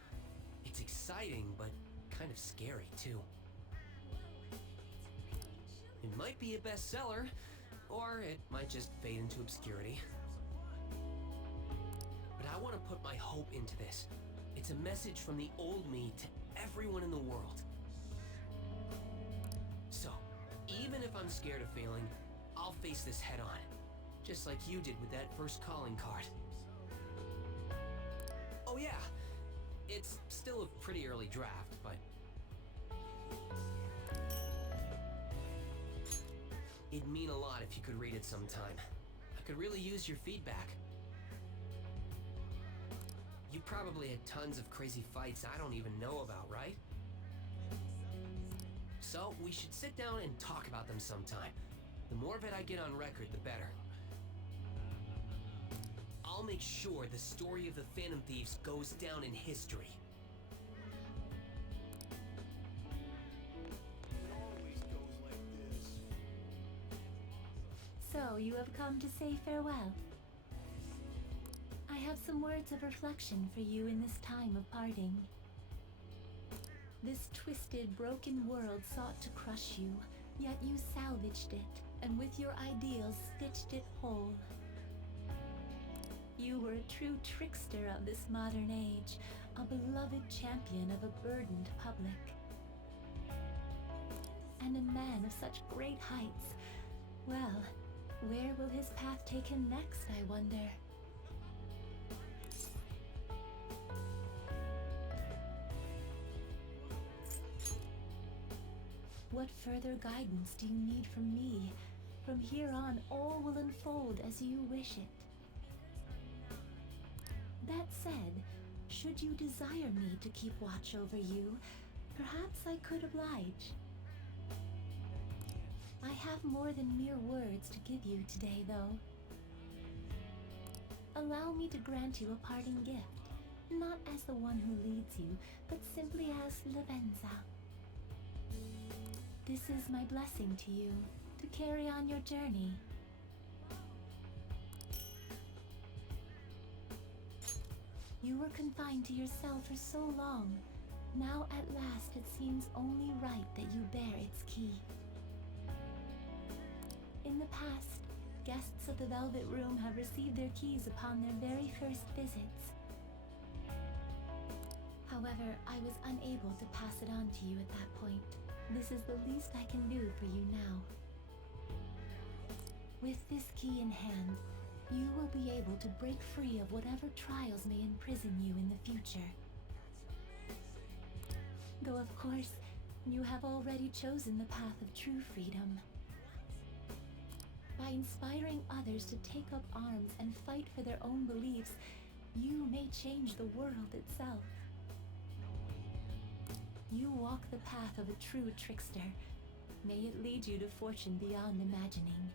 It's exciting, but kind of scary, too. It might be a bestseller, or it might just fade into obscurity. But I want to put my hope into this. It's a message from the old me to everyone in the world. So, even if I'm scared of failing, I'll face this head on. Just like you did with that first calling card. Oh yeah, it's still a pretty early draft, but... it'd mean a lot if you could read it sometime. I could really use your feedback. You probably had tons of crazy fights I don't even know about, right? So, we should sit down and talk about them sometime. The more of it I get on record, the better. I'll make sure the story of the Phantom Thieves goes down in history. So, you have come to say farewell. I have some words of reflection for you in this time of parting. This twisted, broken world sought to crush you, yet you salvaged it, and with your ideals stitched it whole. You were a true trickster of this modern age, a beloved champion of a burdened public. And a man of such great heights. Well, where will his path take him next, I wonder? What further guidance do you need from me? From here on, all will unfold as you wish it. That said, should you desire me to keep watch over you, perhaps I could oblige. I have more than mere words to give you today, though. Allow me to grant you a parting gift, not as the one who leads you, but simply as Lavenza. This is my blessing to you, to carry on your journey. You were confined to yourself for so long. Now at last it seems only right that you bear its key. In the past, guests of the Velvet Room have received their keys upon their very first visits. However, I was unable to pass it on to you at that point. This is the least I can do for you now. With this key in hand, you will be able to break free of whatever trials may imprison you in the future. Though of course, you have already chosen the path of true freedom. By inspiring others to take up arms and fight for their own beliefs, you may change the world itself. You walk the path of a true trickster. May it lead you to fortune beyond imagining.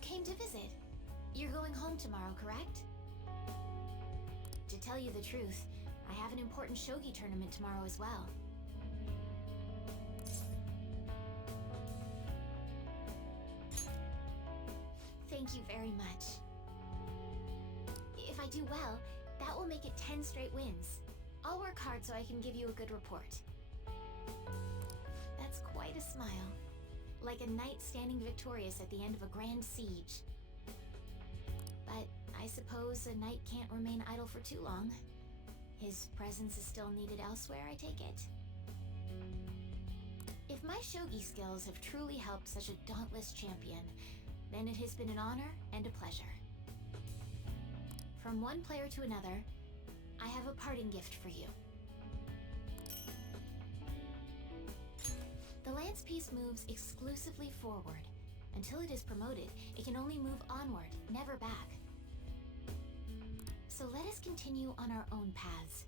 came to visit. You're going home tomorrow, correct? To tell you the truth, I have an important shogi tournament tomorrow as well. Thank you very much. If I do well, that will make it 10 straight wins. I'll work hard so I can give you a good report. That's quite a smile. Like a knight standing victorious at the end of a grand siege. But I suppose a knight can't remain idle for too long. His presence is still needed elsewhere, I take it. If my shogi skills have truly helped such a dauntless champion, then it has been an honor and a pleasure. From one player to another, I have a parting gift for you. The lance piece moves exclusively forward. Until it is promoted, it can only move onward, never back. So let us continue on our own paths,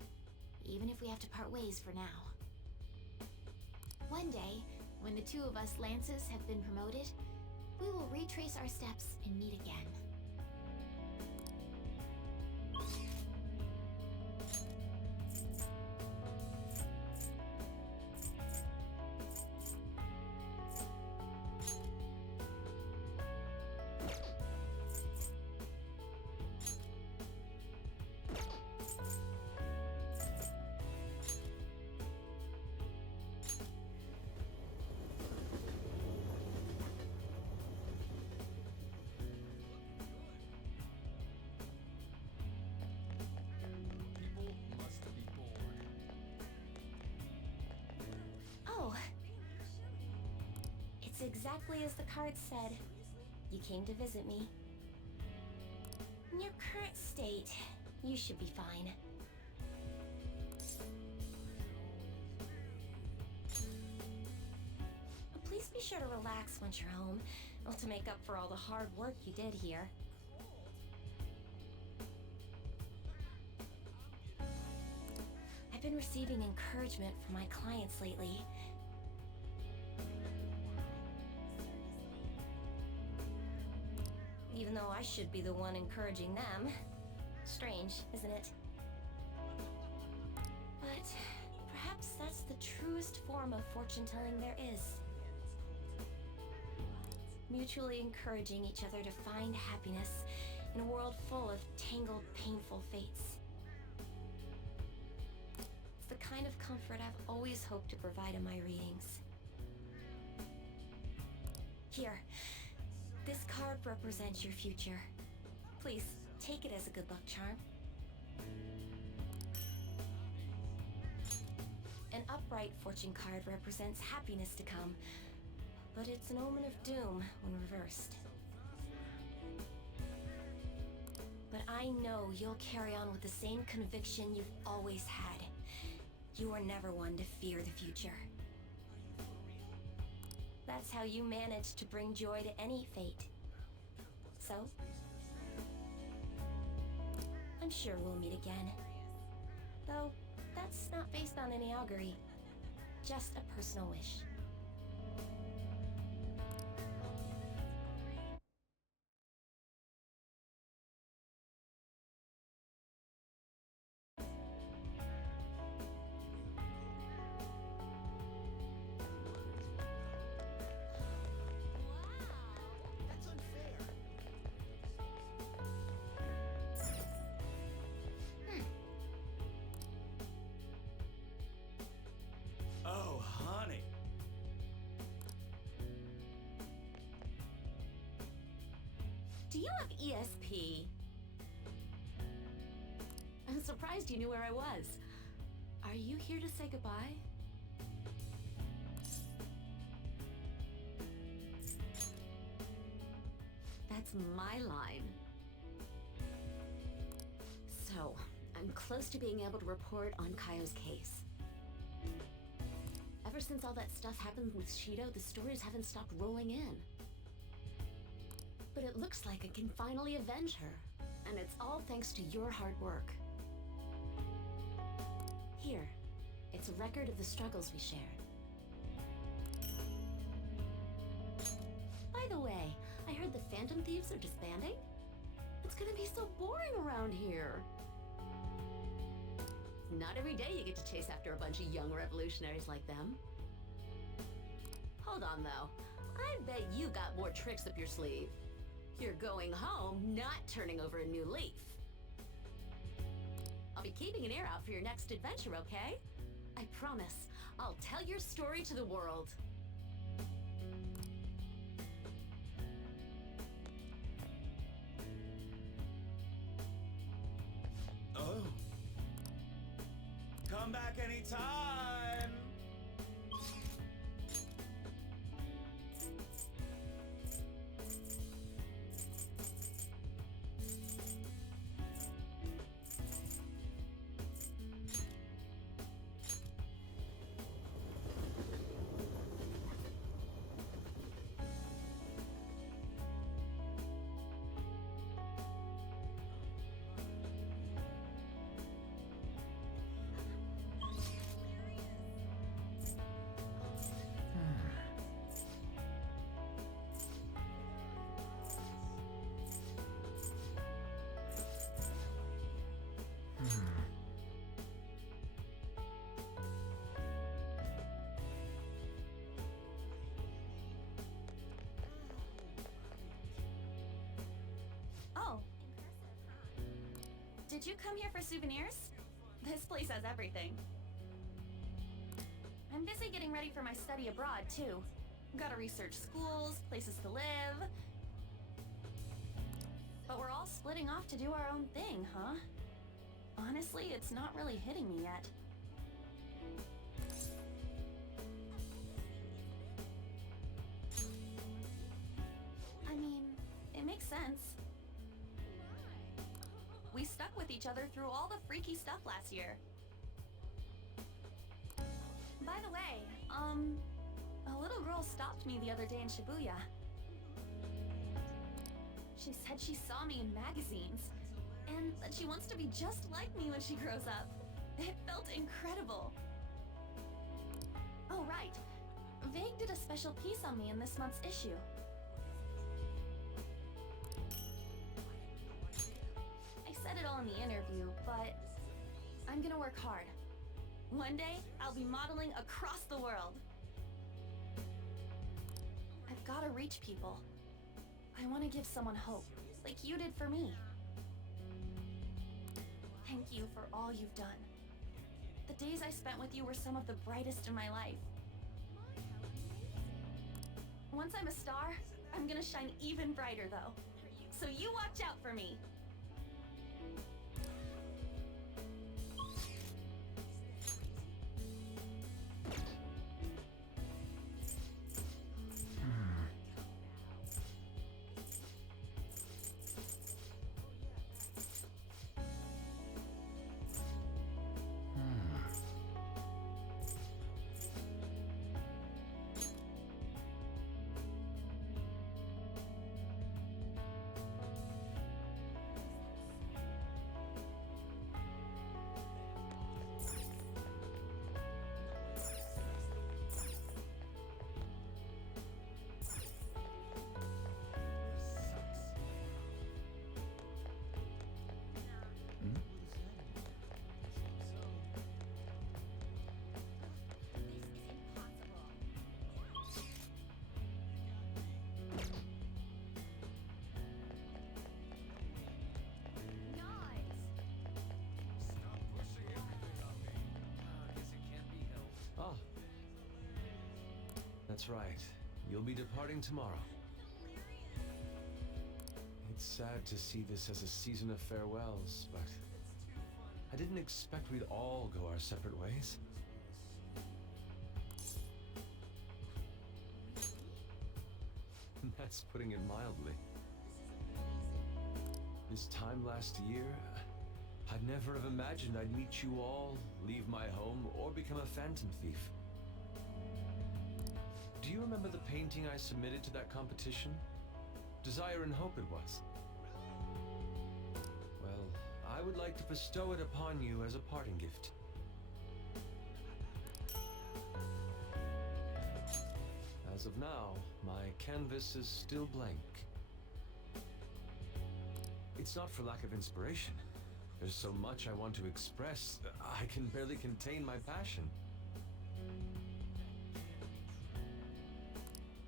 even if we have to part ways for now. One day, when the two of us lances have been promoted, we will retrace our steps and meet again. Exactly as the card said. You came to visit me. In your current state, you should be fine. Please be sure to relax once you're home, well, to make up for all the hard work you did here. I've been receiving encouragement from my clients lately. Even though I should be the one encouraging them. Strange, isn't it? But perhaps that's the truest form of fortune-telling there is. Mutually encouraging each other to find happiness in a world full of tangled, painful fates. It's the kind of comfort I've always hoped to provide in my readings. Here. This card represents your future. Please, take it as a good luck charm. An upright fortune card represents happiness to come, but it's an omen of doom when reversed. But I know you'll carry on with the same conviction you've always had. You are never one to fear the future. That's how you manage to bring joy to any fate. So, I'm sure we'll meet again. Though, that's not based on any augury. Just a personal wish. Do you have ESP? I'm surprised you knew where I was. Are you here to say goodbye? That's my line. So, I'm close to being able to report on Kaio's case. Ever since all that stuff happened with Shido, the stories haven't stopped rolling in. But it looks like I can finally avenge her. And it's all thanks to your hard work. Here, it's a record of the struggles we shared. By the way, I heard the Phantom Thieves are disbanding? It's gonna be so boring around here. Not every day you get to chase after a bunch of young revolutionaries like them. Hold on, though. I bet you got more tricks up your sleeve. You're going home, not turning over a new leaf. I'll be keeping an ear out for your next adventure, okay? I promise, I'll tell your story to the world. Oh. Come back anytime! Oh. Did you come here for souvenirs? This place has everything. I'm busy getting ready for my study abroad, too. Gotta research schools, places to live. But we're all splitting off to do our own thing, huh? Honestly, it's not really hitting me yet. I mean, it makes sense. We stuck with each other through all the freaky stuff last year. By the way, a little girl stopped me the other day in Shibuya. She said she saw me in magazines, and that she wants to be just like me when she grows up. It felt incredible. Oh, right. Vague did a special piece on me in this month's issue. I said it all in the interview, but I'm gonna work hard. One day, I'll be modeling across the world. I've gotta reach people. I want to give someone hope, like you did for me. Thank you for all you've done. The days I spent with you were some of the brightest in my life. Once I'm a star, I'm gonna shine even brighter though. So you watch out for me. Ah. That's right. You'll be departing tomorrow. It's sad to see this as a season of farewells, but I didn't expect we'd all go our separate ways. That's putting it mildly. This time last year, I'd never have imagined I'd meet you all, leave my home, or become a phantom thief. Do you remember the painting I submitted to that competition? Desire and Hope it was. Well, I would like to bestow it upon you as a parting gift. As of now, my canvas is still blank. It's not for lack of inspiration. There's so much I want to express, I can barely contain my passion.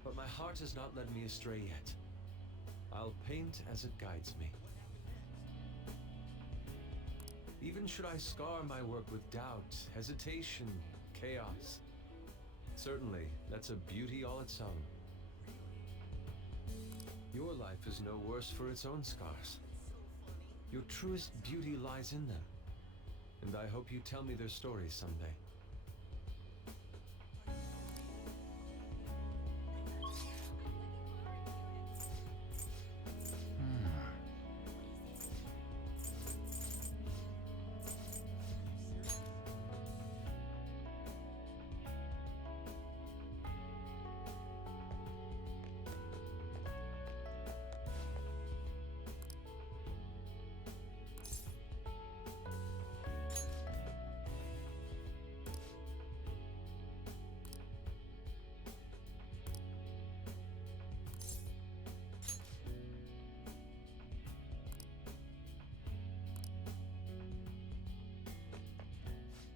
But my heart has not led me astray yet. I'll paint as it guides me. Even should I scar my work with doubt, hesitation, chaos. Certainly, that's a beauty all its own. Your life is no worse for its own scars. Your truest beauty lies in them. And I hope you tell me their stories someday.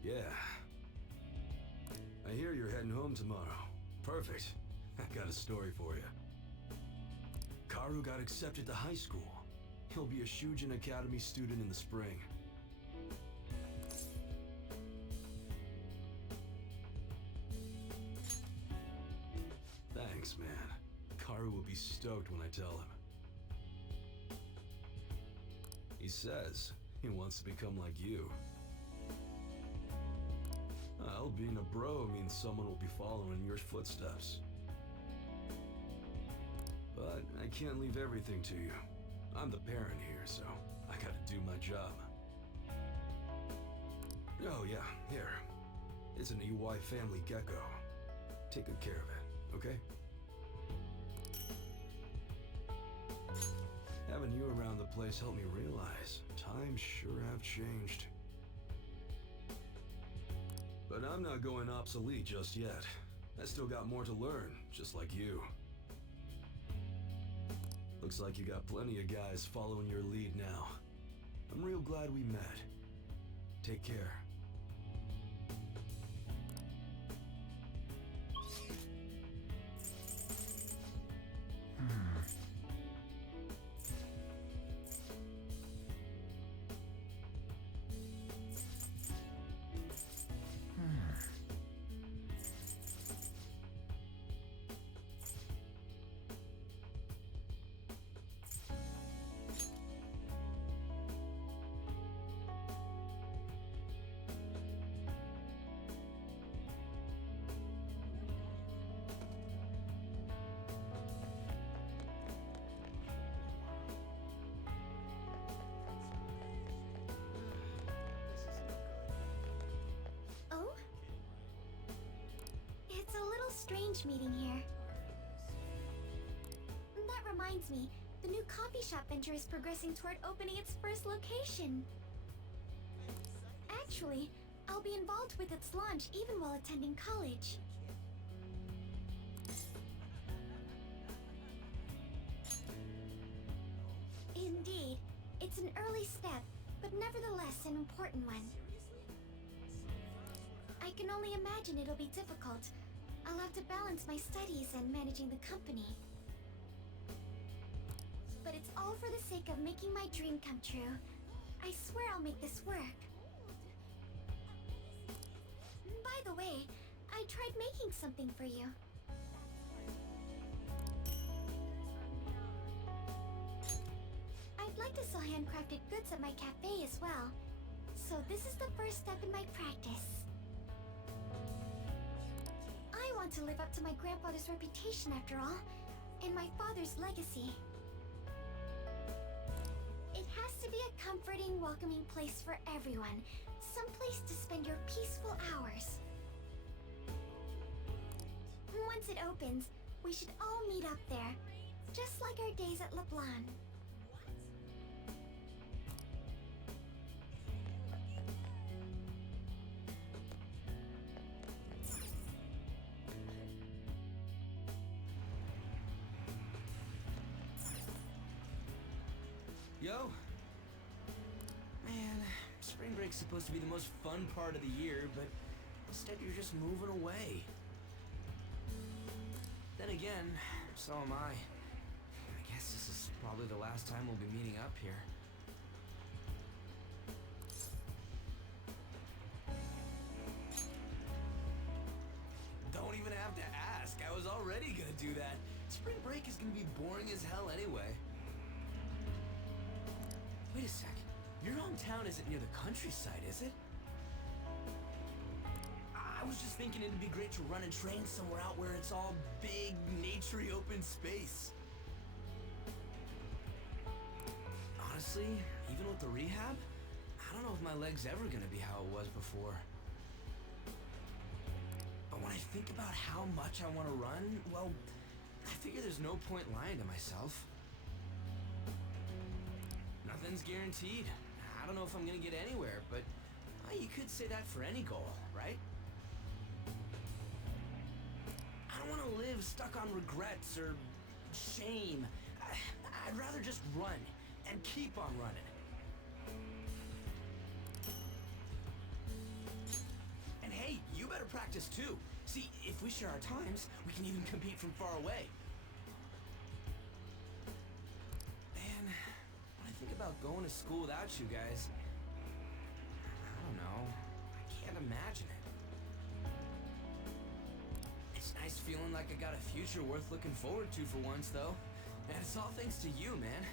Yeah. I hear you're heading home tomorrow. Perfect. I got a story for you. Karu got accepted to high school. He'll be a Shujin Academy student in the spring. Thanks, man. Karu will be stoked when I tell him. He says he wants to become like you. Well, being a bro means someone will be following your footsteps. But I can't leave everything to you. I'm the parent here, so I gotta do my job. Oh yeah, here. It's an EY family gecko. Take good care of it, okay? Having you around the place helped me realize times sure have changed. But I'm not going obsolete just yet. I still got more to learn, just like you. Looks like you got plenty of guys following your lead now. I'm real glad we met. Take care. Oh? It's a little strange meeting here. That reminds me, the new coffee shop venture is progressing toward opening its first location. Actually, I'll be involved with its launch even while attending college. Indeed, it's an early step, but nevertheless an important one. I can only imagine it'll be difficult. I'll have to balance my studies and managing the company. But it's all for the sake of making my dream come true. I swear I'll make this work. By the way, I tried making something for you. I'd like to sell handcrafted goods at my cafe as well. So this is the first step in my practice. I want to live up to my grandfather's reputation after all, and my father's legacy. It has to be a comforting, welcoming place for everyone. Some place to spend your peaceful hours. Once it opens, we should all meet up there, just like our days at LeBlanc. Yo, break's supposed to be the most fun part of the year, but instead you're just moving away. Then again, so am I. I guess this is probably the last time we'll be meeting up here. Don't even have to ask. I was already gonna do that. Spring break is gonna be boring as hell anyway. Wait a sec. Your hometown isn't near the countryside, is it? I was just thinking it'd be great to run and train somewhere out where it's all big, naturey open space. Honestly, even with the rehab, I don't know if my leg's ever gonna be how it was before. But when I think about how much I want to run, well, I figure there's no point lying to myself. Nothing's guaranteed. I don't know if I'm gonna get anywhere, but you could say that for any goal, right? I don't want to live stuck on regrets or shame. I'd rather just run and keep on running. And hey, you better practice too. See, if we share our times, we can even compete from far away. Man, when I think about going to school without you guys, I don't know. I can't imagine it. It's nice feeling like I got a future worth looking forward to for once, though. And it's all thanks to you, man.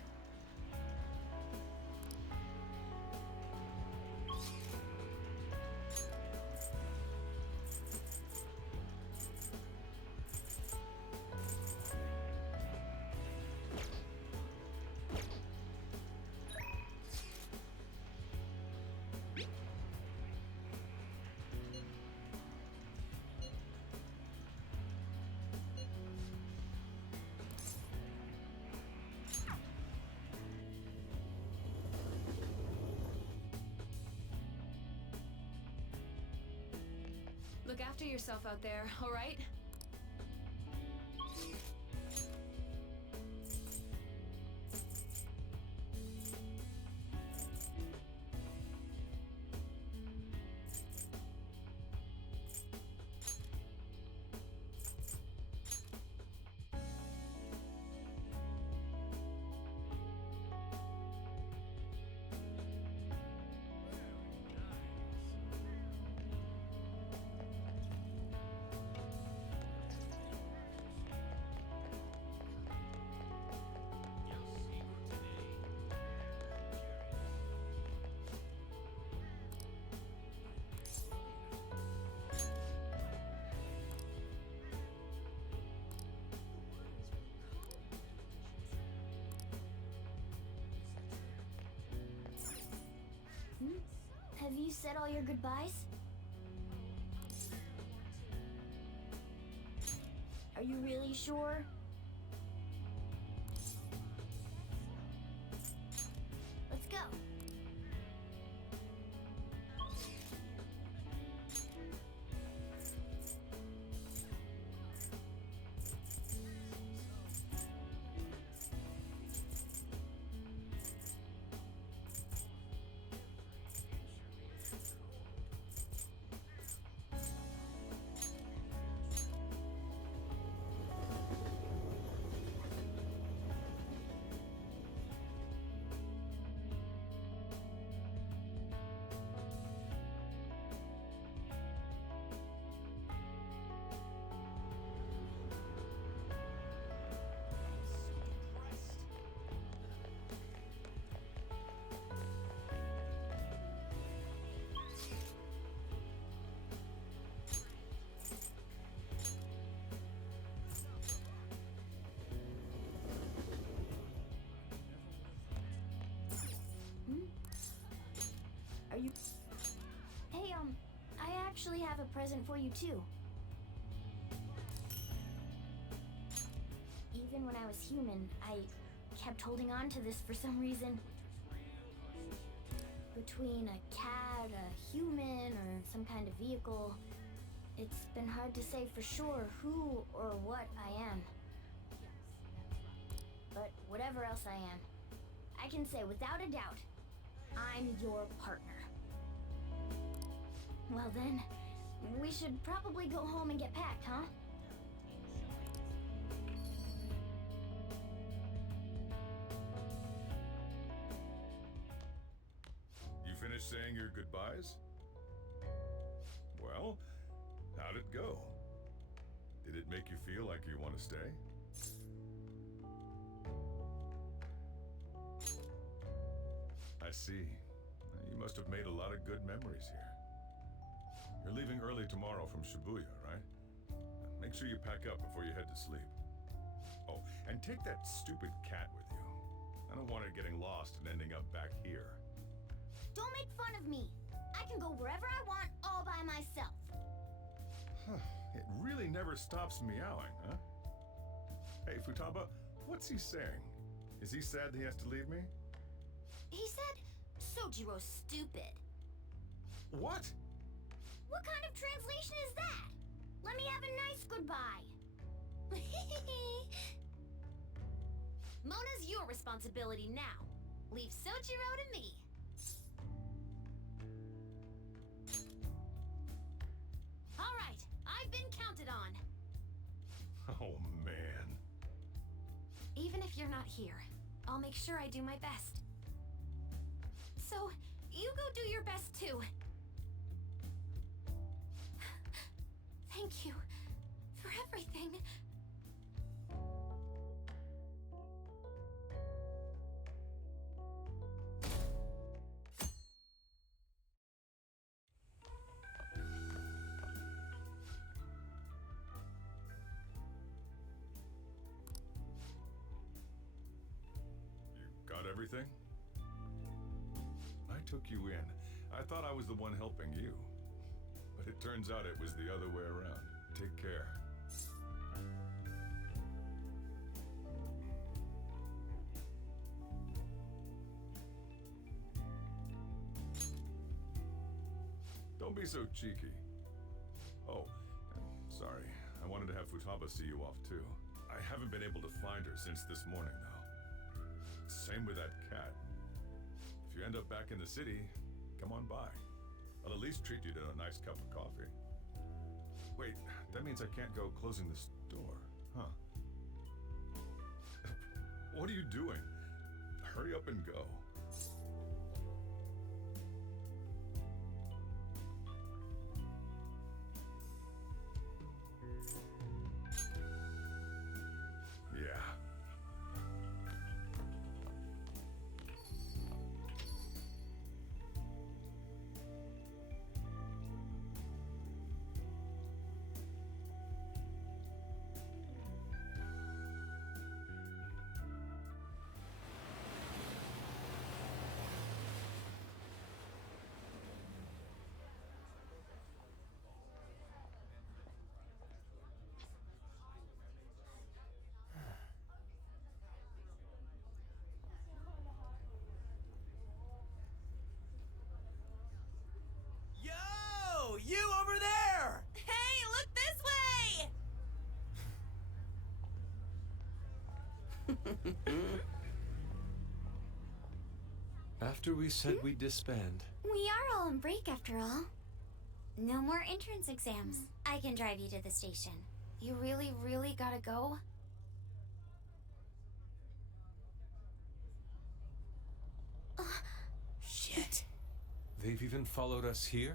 Look after yourself out there, all right? Have you said all your goodbyes? Are you really sure? Let's go. Are you... Hey, I actually have a present for you, too. Even when I was human, I kept holding on to this for some reason. Between a cat, a human, or some kind of vehicle, it's been hard to say for sure who or what I am. But whatever else I am, I can say without a doubt, I'm your partner. Well then, we should probably go home and get packed, huh? You finished saying your goodbyes? Well, how'd it go? Did it make you feel like you want to stay? I see. You must have made a lot of good memories here. You're leaving early tomorrow from Shibuya, right? Make sure you pack up before you head to sleep. Oh, and take that stupid cat with you. I don't want it getting lost and ending up back here. Don't make fun of me. I can go wherever I want all by myself. It really never stops meowing, huh? Hey, Futaba, what's he saying? Is he sad that he has to leave me? He said, Sojiro's stupid. What? What kind of translation is that? Let me have a nice goodbye. Mona's your responsibility now. Leave Sojiro to me. All right, I've been counted on. Oh, man. Even if you're not here, I'll make sure I do my best. So, you go do your best too. Thank you for everything. You got everything? I took you in. I thought I was the one helping you. But it turns out it was the other way around. Take care. Don't be so cheeky. Oh, sorry. I wanted to have Futaba see you off too. I haven't been able to find her since this morning, though. Same with that cat. If you end up back in the city, come on by. I'll at least treat you to a nice cup of coffee. Wait, that means I can't go closing the store, huh? What are you doing? Hurry up and go. Yeah. Yo! You over there! Hey, look this way! After we said we'd disband, We are all on break after all. No more entrance exams. I can drive you to the station. You really, really gotta go? Shit. they've even followed us here?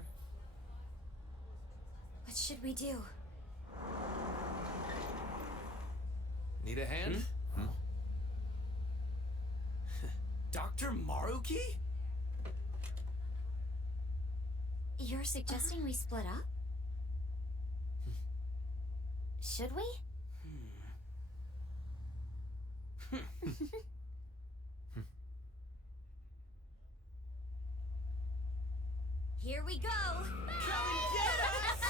What should we do? Need a hand? Dr. Maruki? You're suggesting we split up? Should we? Here we go! Come and get us!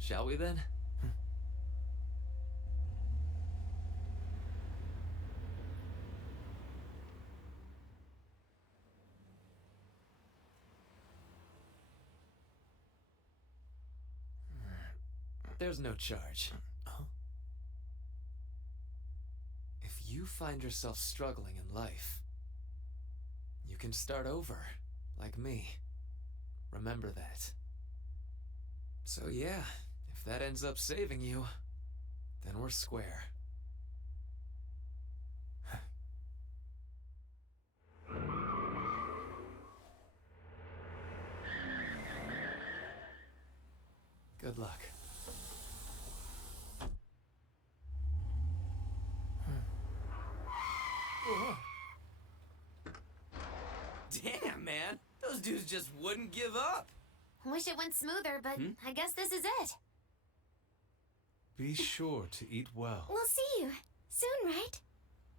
Shall we then? There's no charge. If you find yourself struggling in life, you can start over, like me. Remember that. So yeah, if that ends up saving you, then we're square. Good luck. Damn, man. Those dudes just wouldn't give up. Wish it went smoother, but I guess this is it. Be sure to eat well. We'll see you soon, right?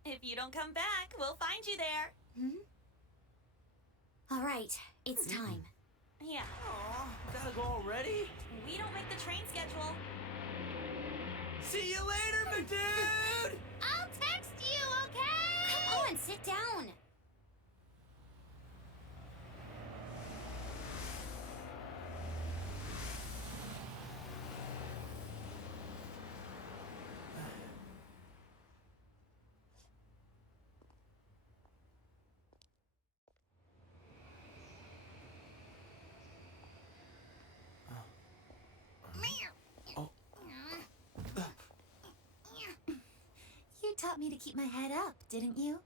If you don't come back, we'll find you there. All right, it's time. Yeah. Aw, gotta go already? We don't make the train schedule. See you later, my dude! I'll text you, okay? Come on, sit down. You taught me to keep my head up, didn't you?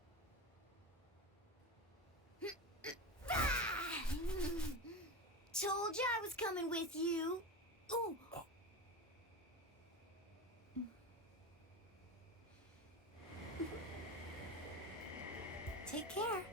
Told you I was coming with you. Ooh. Take care.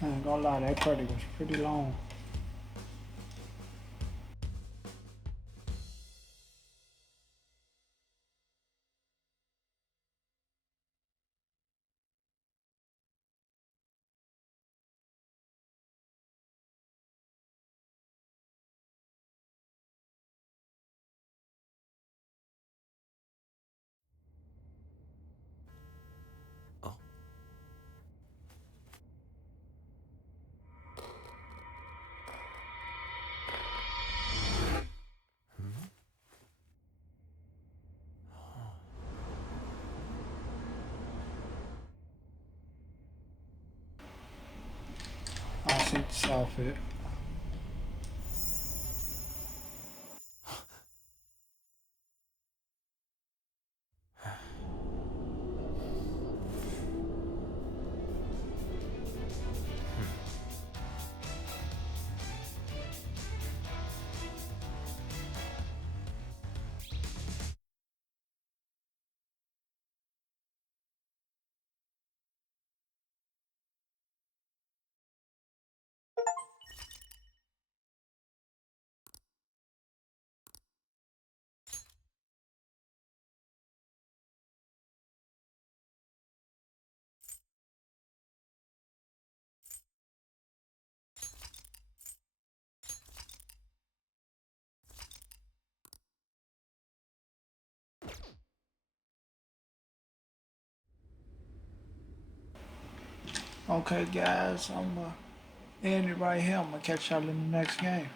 I ain't gonna lie, that credit was pretty long. I see this outfit. Okay, guys, I'm gonna end it right here. I'm gonna catch y'all in the next game.